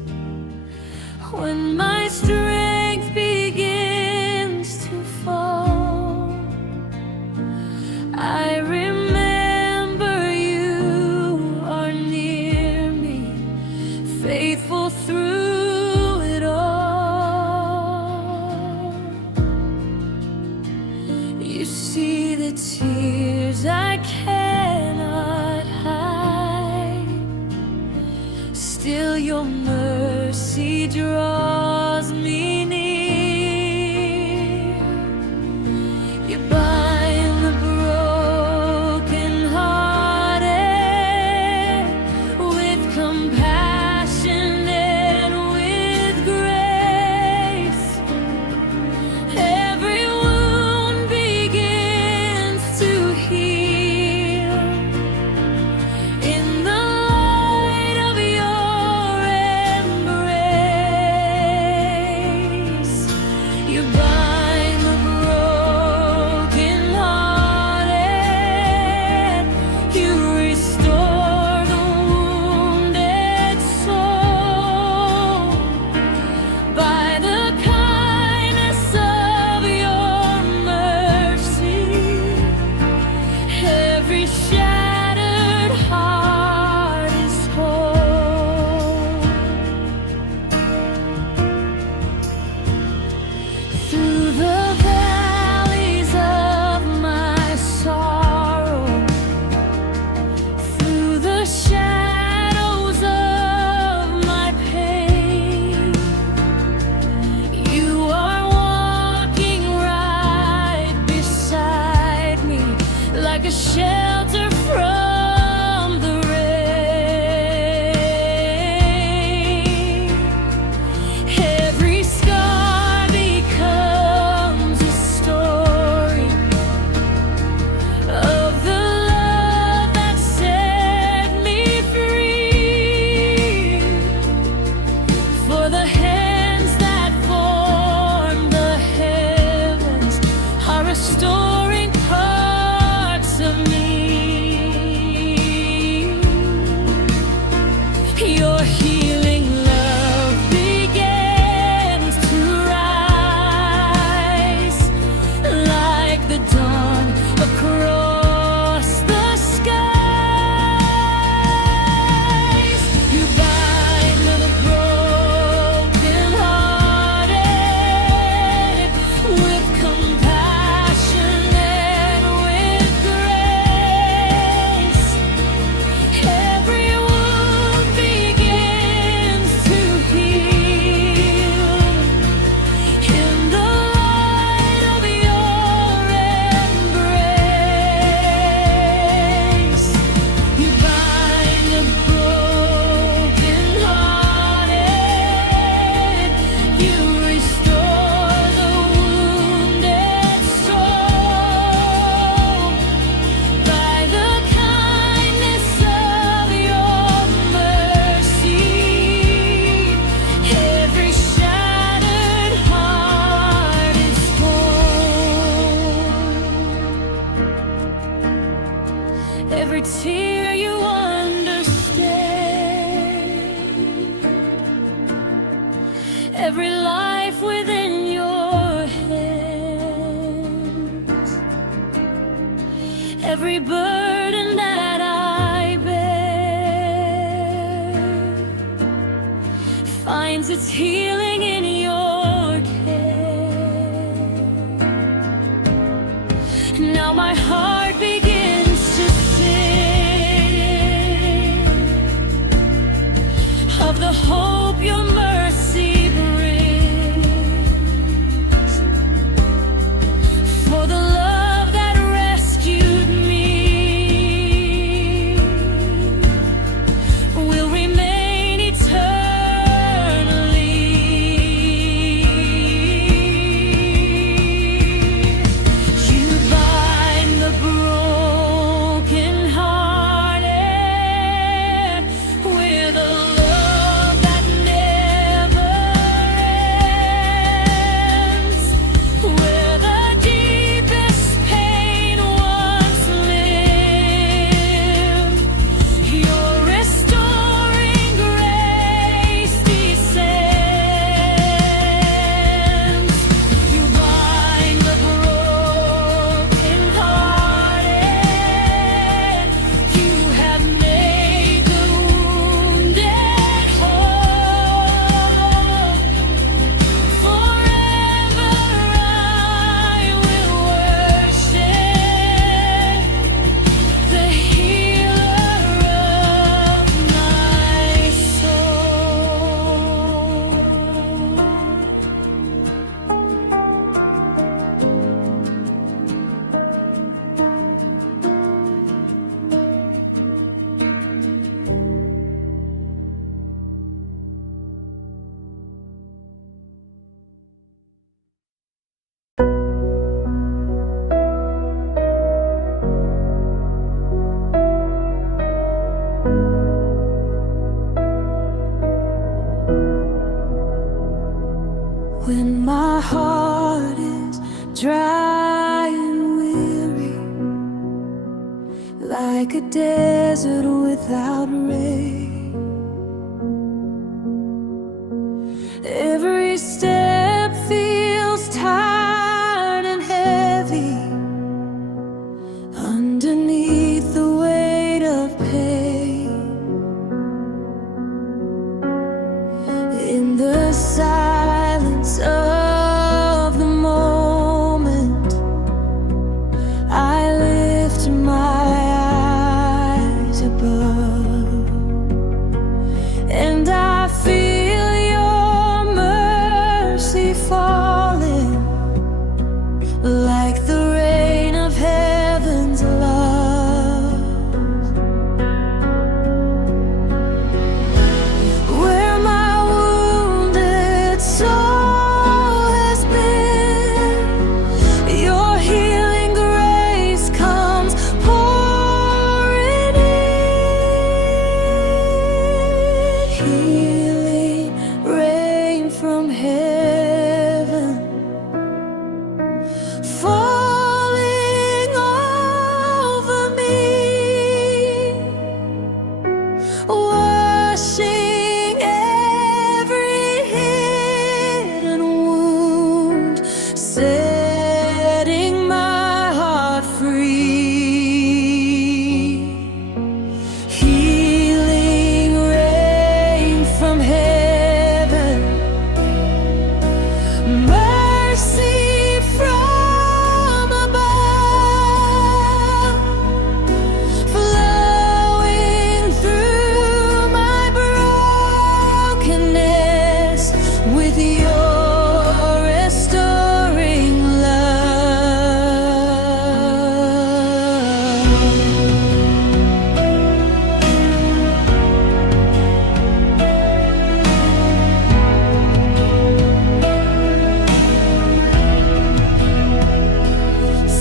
when my strength begins to fall, I remember you are near me, faithful through it all. You see the tears I cannot hide, still your mercy draws me near. You bind the brokenhearted with compassion and with grace. Every wound begins to heal in the light of your embrace. You bind the brokenhearted, you restore the wounded soul. By the kindness of your mercy, every shattered heart is whole. Through the valleys of my sorrow, through the shadows of my pain, you are walking right beside me, like a shelter from the rain. Every scar becomes a story of the love that set me free. For the hands that form the heavens are restoring parts of me. Your healing love begins to rise like the dawn across the skies. You bind the brokenhearted with compassion and with grace. Every wound begins to heal in the light of your embrace. You bind the brokenhearted, you restore the wounded soul. By the kindness of your mercy, every shattered heart is whole. Every tear you understand, every life within your hands, every burden that I bear finds its healing in your care. Now my heart begins to sing of the hope your mercy brings, for the love that rescued me. Every step feels tired and heavy underneath the weight of pain. In the silence of the moment, I lift my eyes above, and I feel your mercy falling like the rain of heaven's love. Where my wounded soul has been, your healing grace comes pouring in. Healing rain from heaven, falling over me, washing every hidden wound, setting my heart free. Healing rain from heaven, mercy from above, flowing through my brokenness with your restoring love.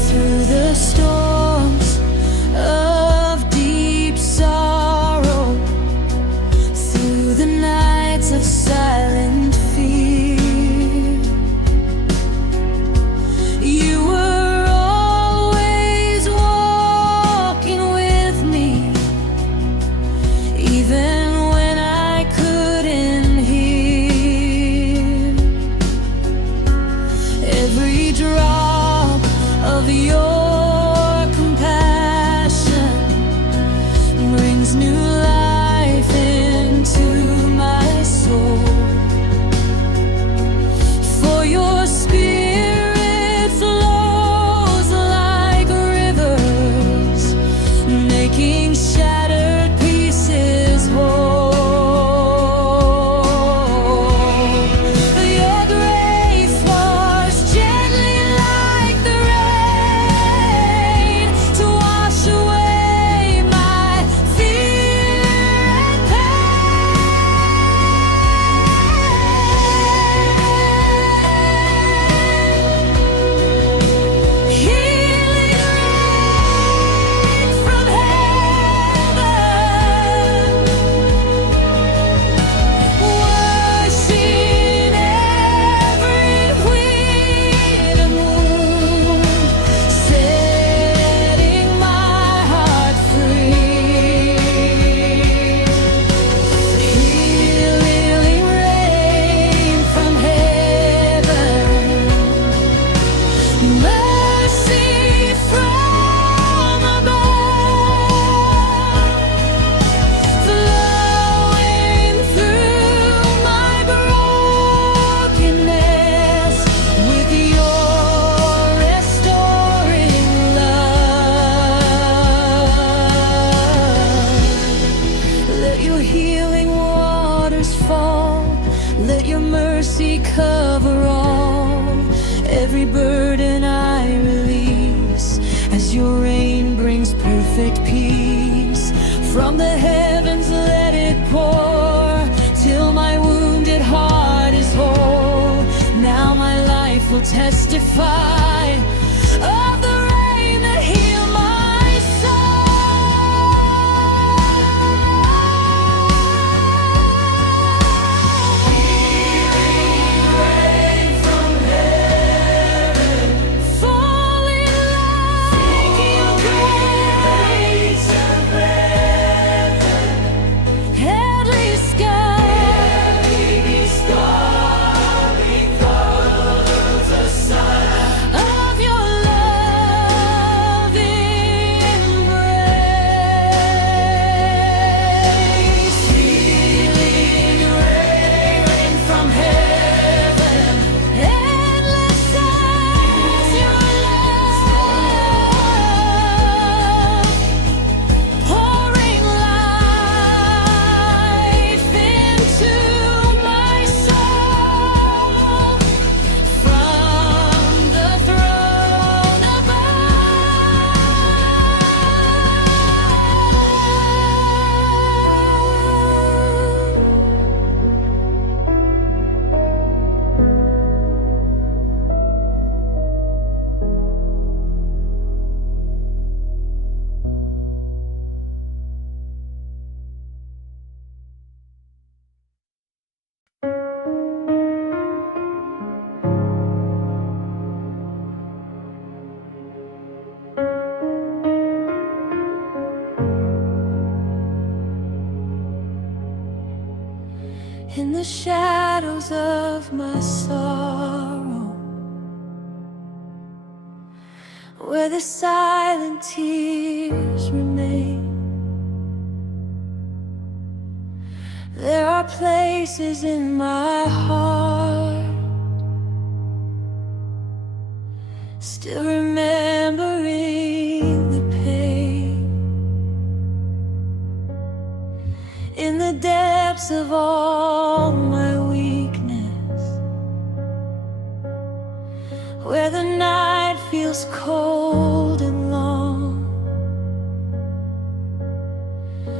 Through the storms of deep sorrow, through the nights of silent fear, you were always walking with me, even when I couldn't hear. Every drop of your compassion brings new life into my soul. For your spirit flows like rivers, making shattered pieces whole. Your grace was gently like the rain to wash away my fear and pain. Healing rain from heaven, washing every hidden wound, setting my heart free. Healing rain from heaven, mercy from above, flowing through my brokenness with your restoring love. Let your healing waters fall, let your mercy cover all. Every burden I release as your rain brings perfect peace. From the heavens let it pour till my wounded heart is whole. Now my life will testify of the rain that healed my soul. Healing rain from heaven, falling like your grace and heaven, in the shadows of my sorrow, where the silent tears remain. There are places in my heart still remembering the pain. In the depths of all my weakness, where the night feels cold and long,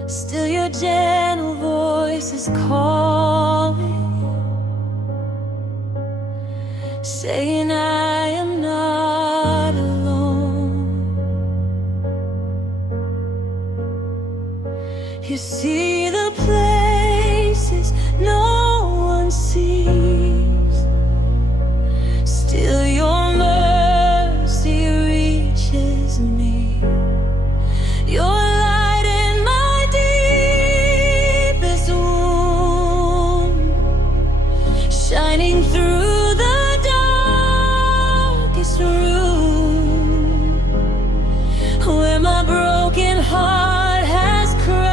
still your gentle voice is calling, saying I am not alone. You see the places no one sees, still your mercy reaches me. Your light in my deepest wound, shining through the darkest room, where my broken heart has cried.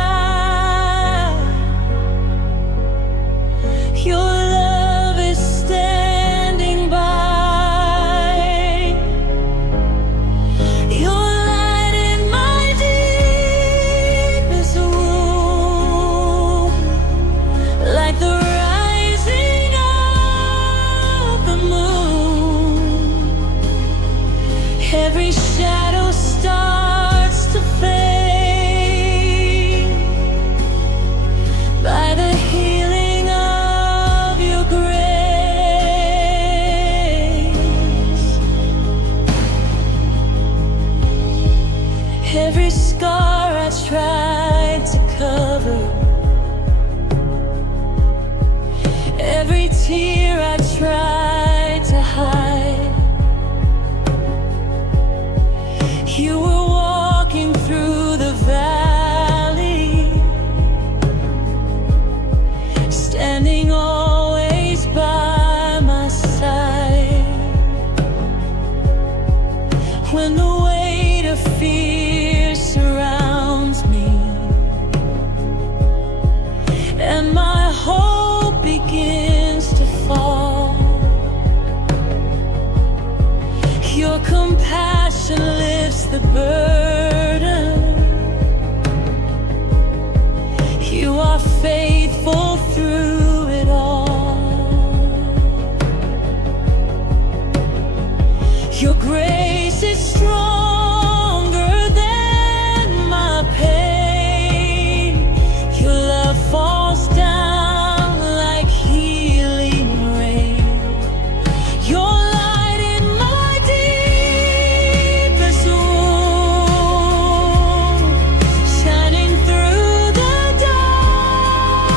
Your love is standing by. Your light in my deepest wound, like the rising of the moon. Every shadow starts to fade by the healing of your grace. Every scar I tried to cover, every tear I tried to hide, you were walking through the valley, standing always by my side. When the weight of fear surrounds me and my hope begins to fall, your compassion lifts the burden. You are faithful through it all. Your grace is stronger than my pain. Your love falls down like healing rain. Your light in my deepest wound, shining through the dark.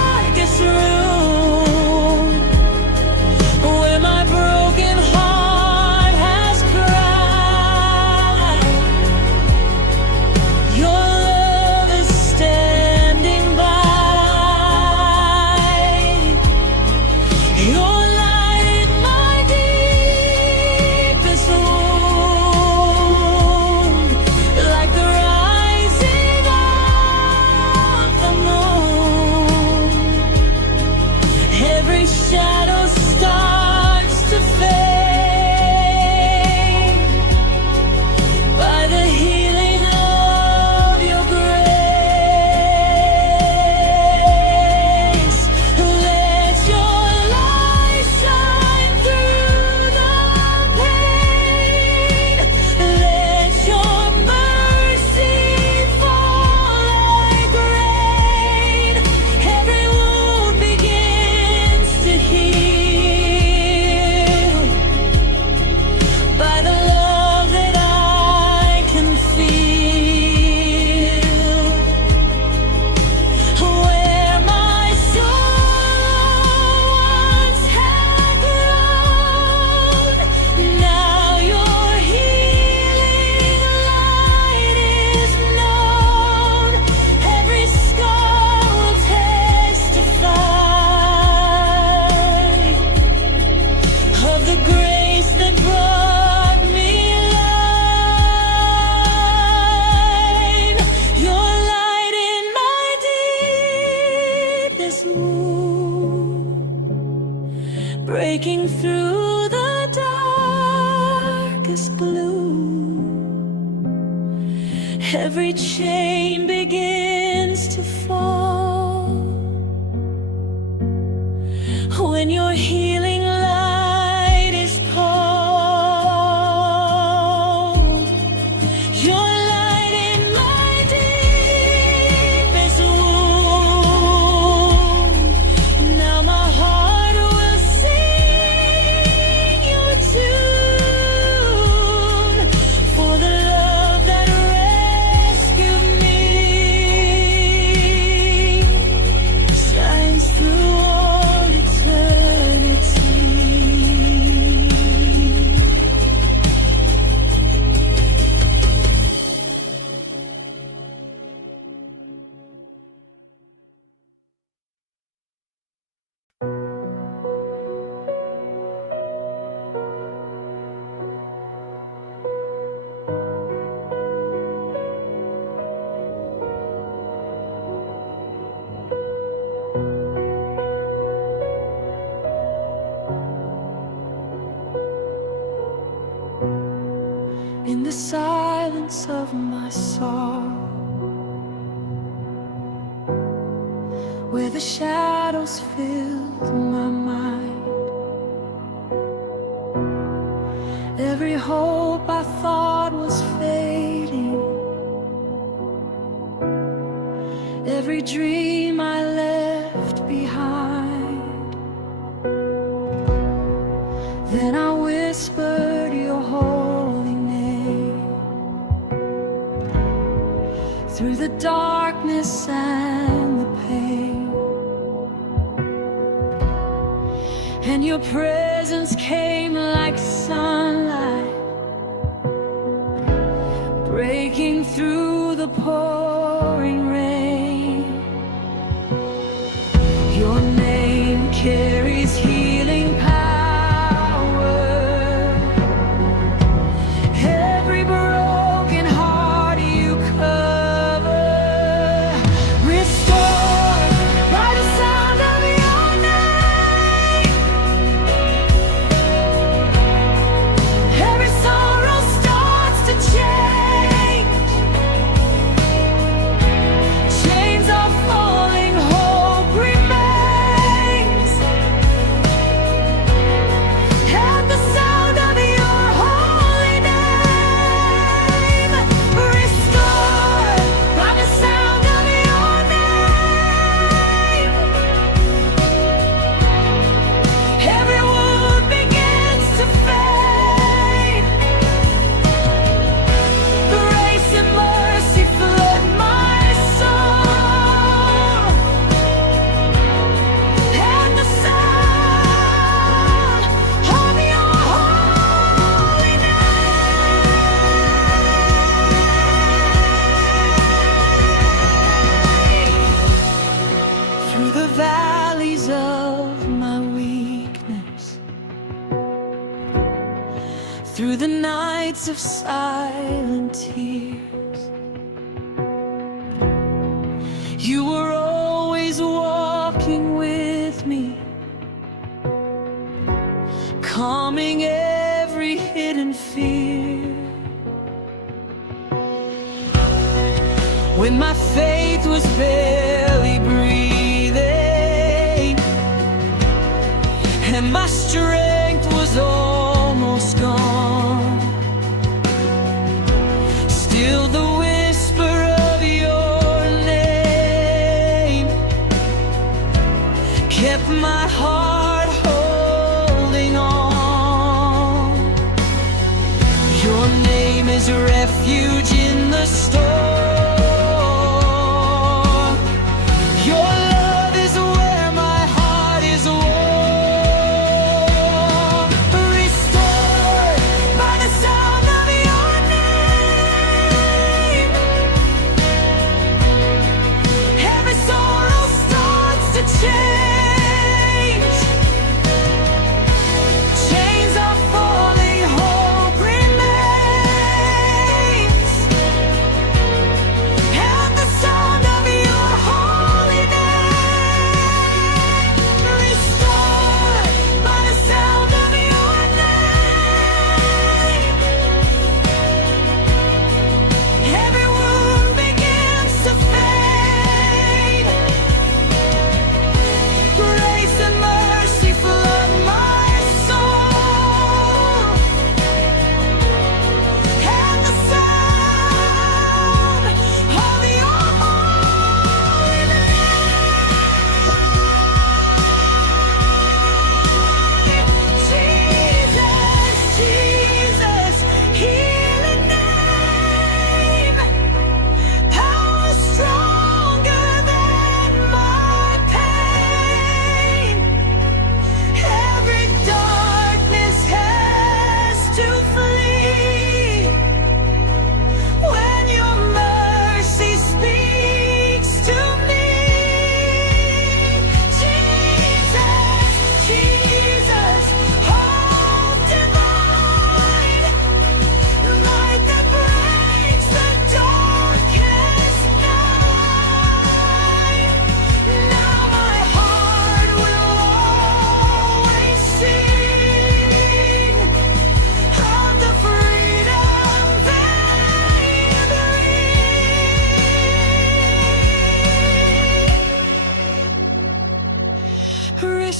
breaking through the darkest gloom. Every chain begins to fall when your healing light is called. Your light in my deepest wound. Now my heart will sing your tune for the love that rescued me shines through all eternity. In the silence of my sorrow, where the shadows filled my mind, every hope I thought was fading, every dream I left behind, then I whispered your holy name through the darkness and the pain, and your presence came like sunlight, breaking through the pouring rain. Your name carries healing power. Every broken heart you cover, restored by the sound of your name. Every sorrow starts to change. Chains are falling, hope remains. At the sound of your holy name, restored by the sound of your name. Every wound begins to fade. Grace and mercy flood my soul. And the sound of your holy name. Through the valleys of my weakness, through the nights of silent tears, you were always walking with me, calming every hidden fear. When my faith was barely breathing and my strength was almost gone, still the whisper of your name kept my heart holding on. Your name is refuge in the storm. Your love is where my heart is warm. Restored by the sound of your name. Every sorrow starts to change. Chains are falling, hope remains.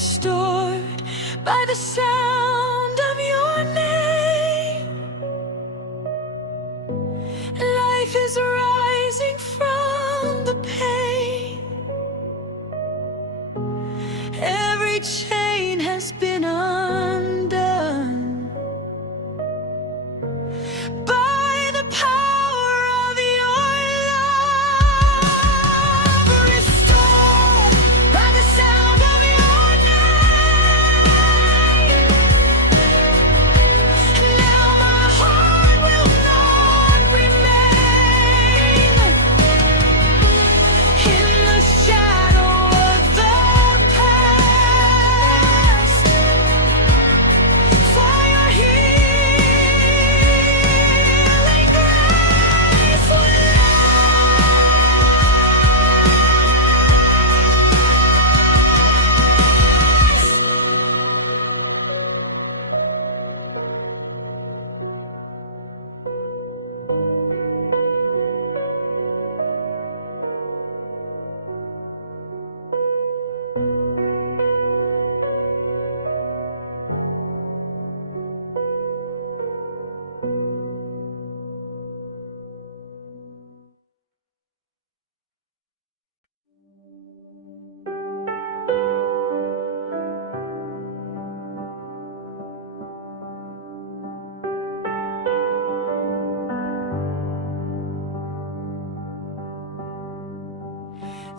restored by the sound of your name. Life is rising from the pain. Every chain has been undone by the power of your love. Restored by the sound of your name. Now my heart will not remain in the shadow of the past. For your healing grace will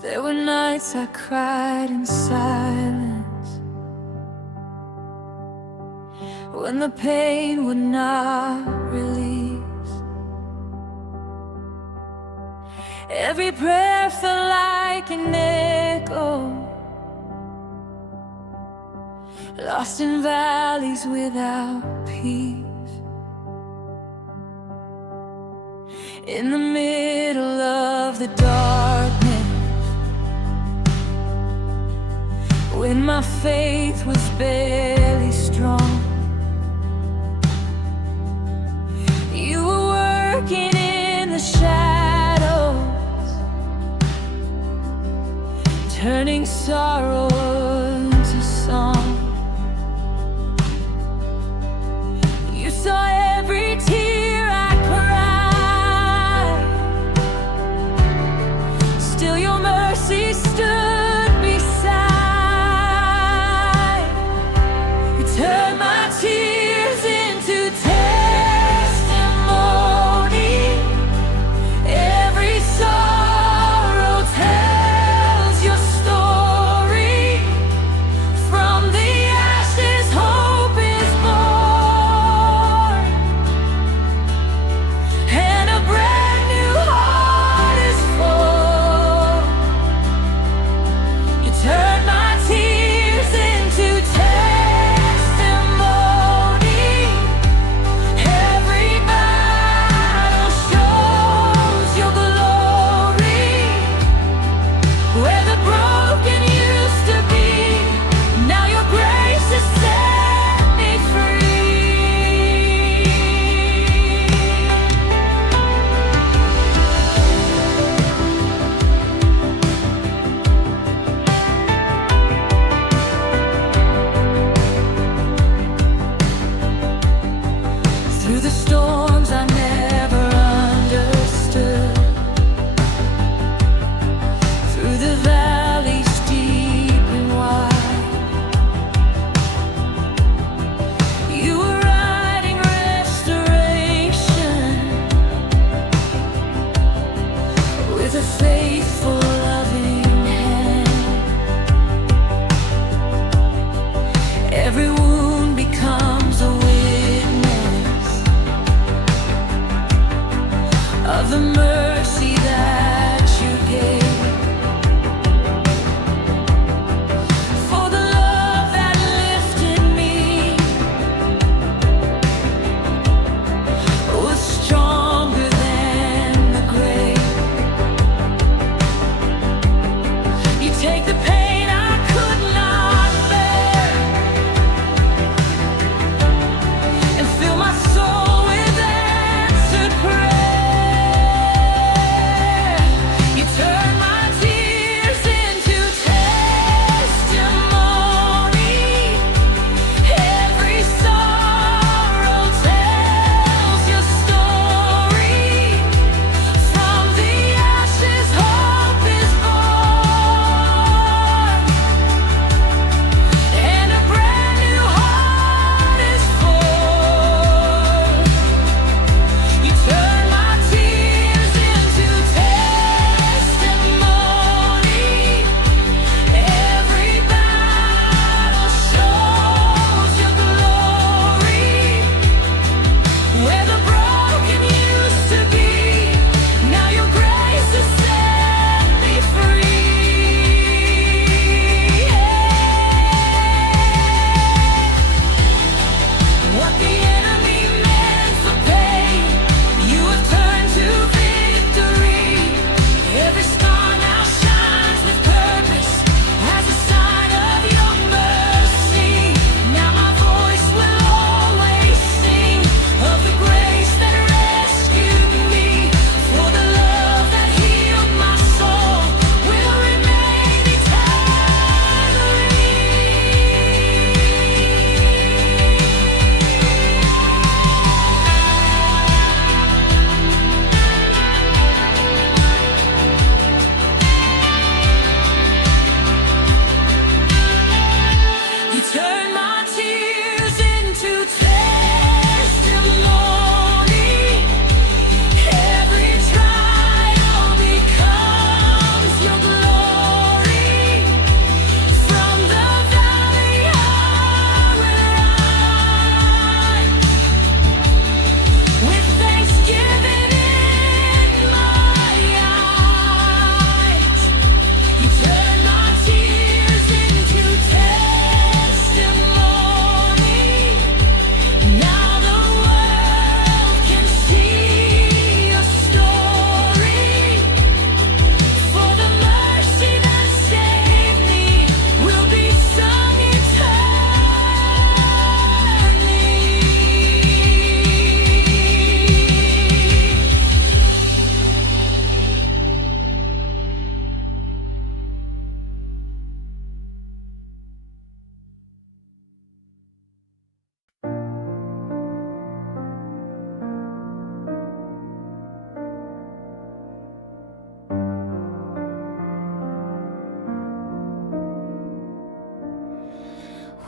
There were nights I cried in silence, when the pain would not release. Every prayer felt like an echo, lost in valleys without peace. In the middle of the darkness, when my faith was barely strong, you were working in the shadows, turning sorrow into song. You saw every tear I cried, still your mercy stood beside. Turn my tears into testimony. Every sorrow tells your story.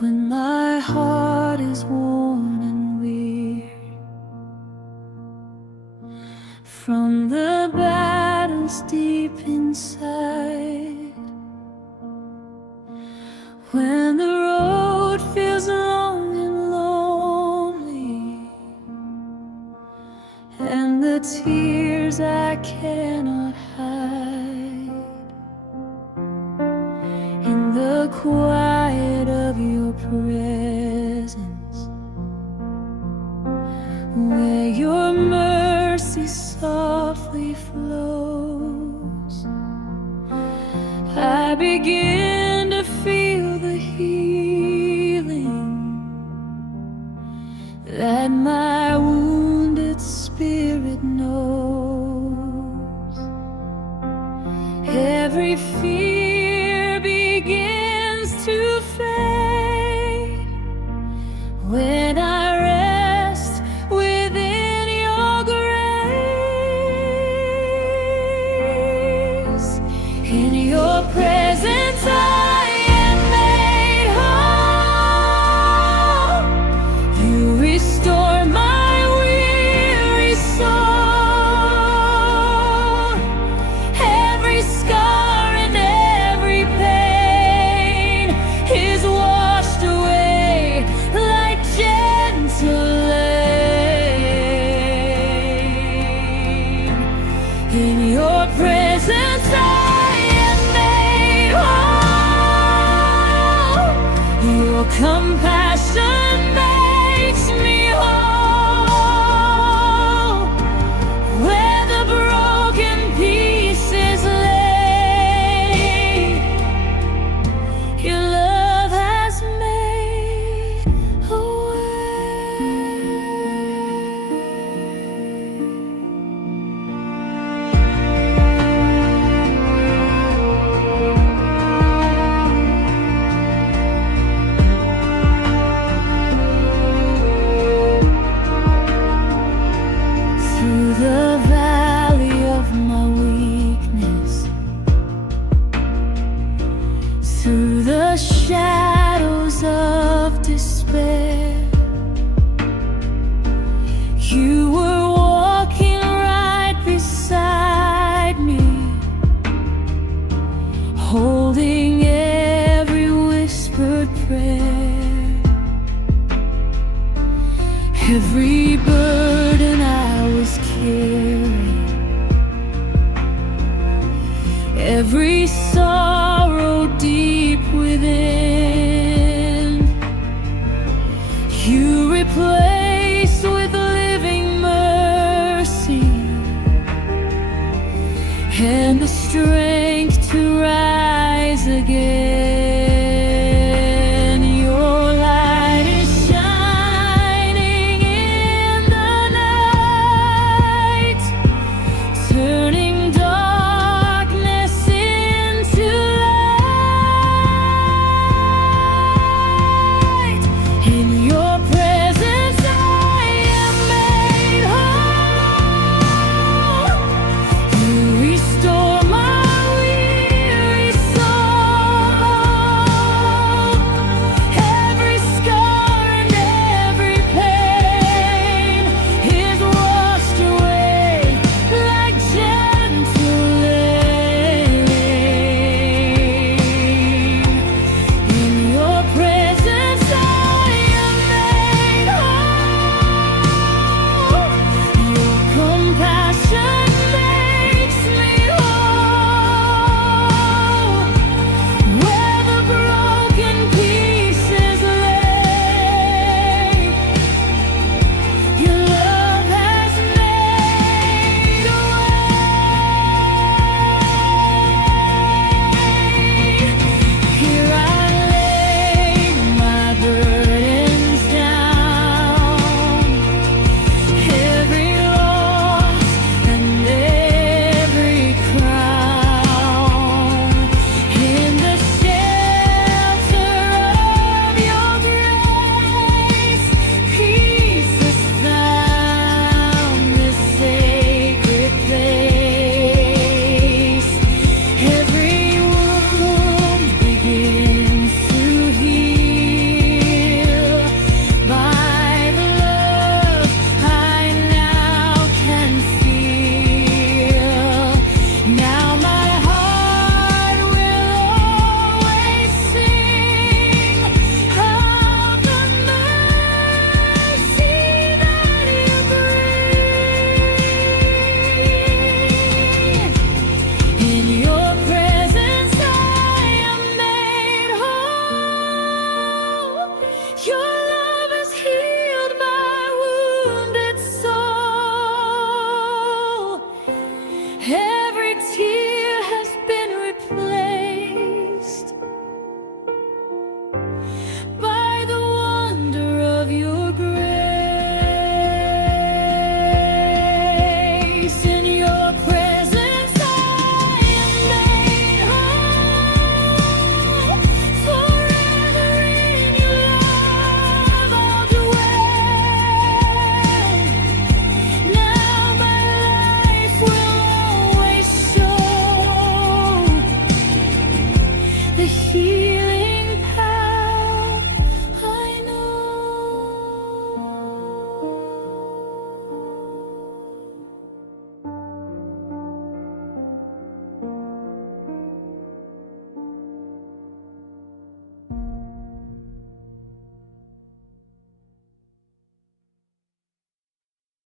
when my heart is worn and weary from the battles deep inside, when the road feels long and lonely and the tears I cannot hide, in the quiet of your presence, where your mercy softly flows, I begin to feel the healing that my wounded spirit knows. Every fear begins to fade when I rest within your grace. In your presence I am made whole. You restore my weary soul. Every scar and every pain is washed away like gentle rain. In your presence I am made whole. Your compassion makes me whole. Where the broken pieces lay, your love has made a through the valley of my weakness, through the shadows of despair, you were walking right beside me, holding every whispered prayer, every burden I was carrying, every sorrow deep within, you replaced with living mercy and the strength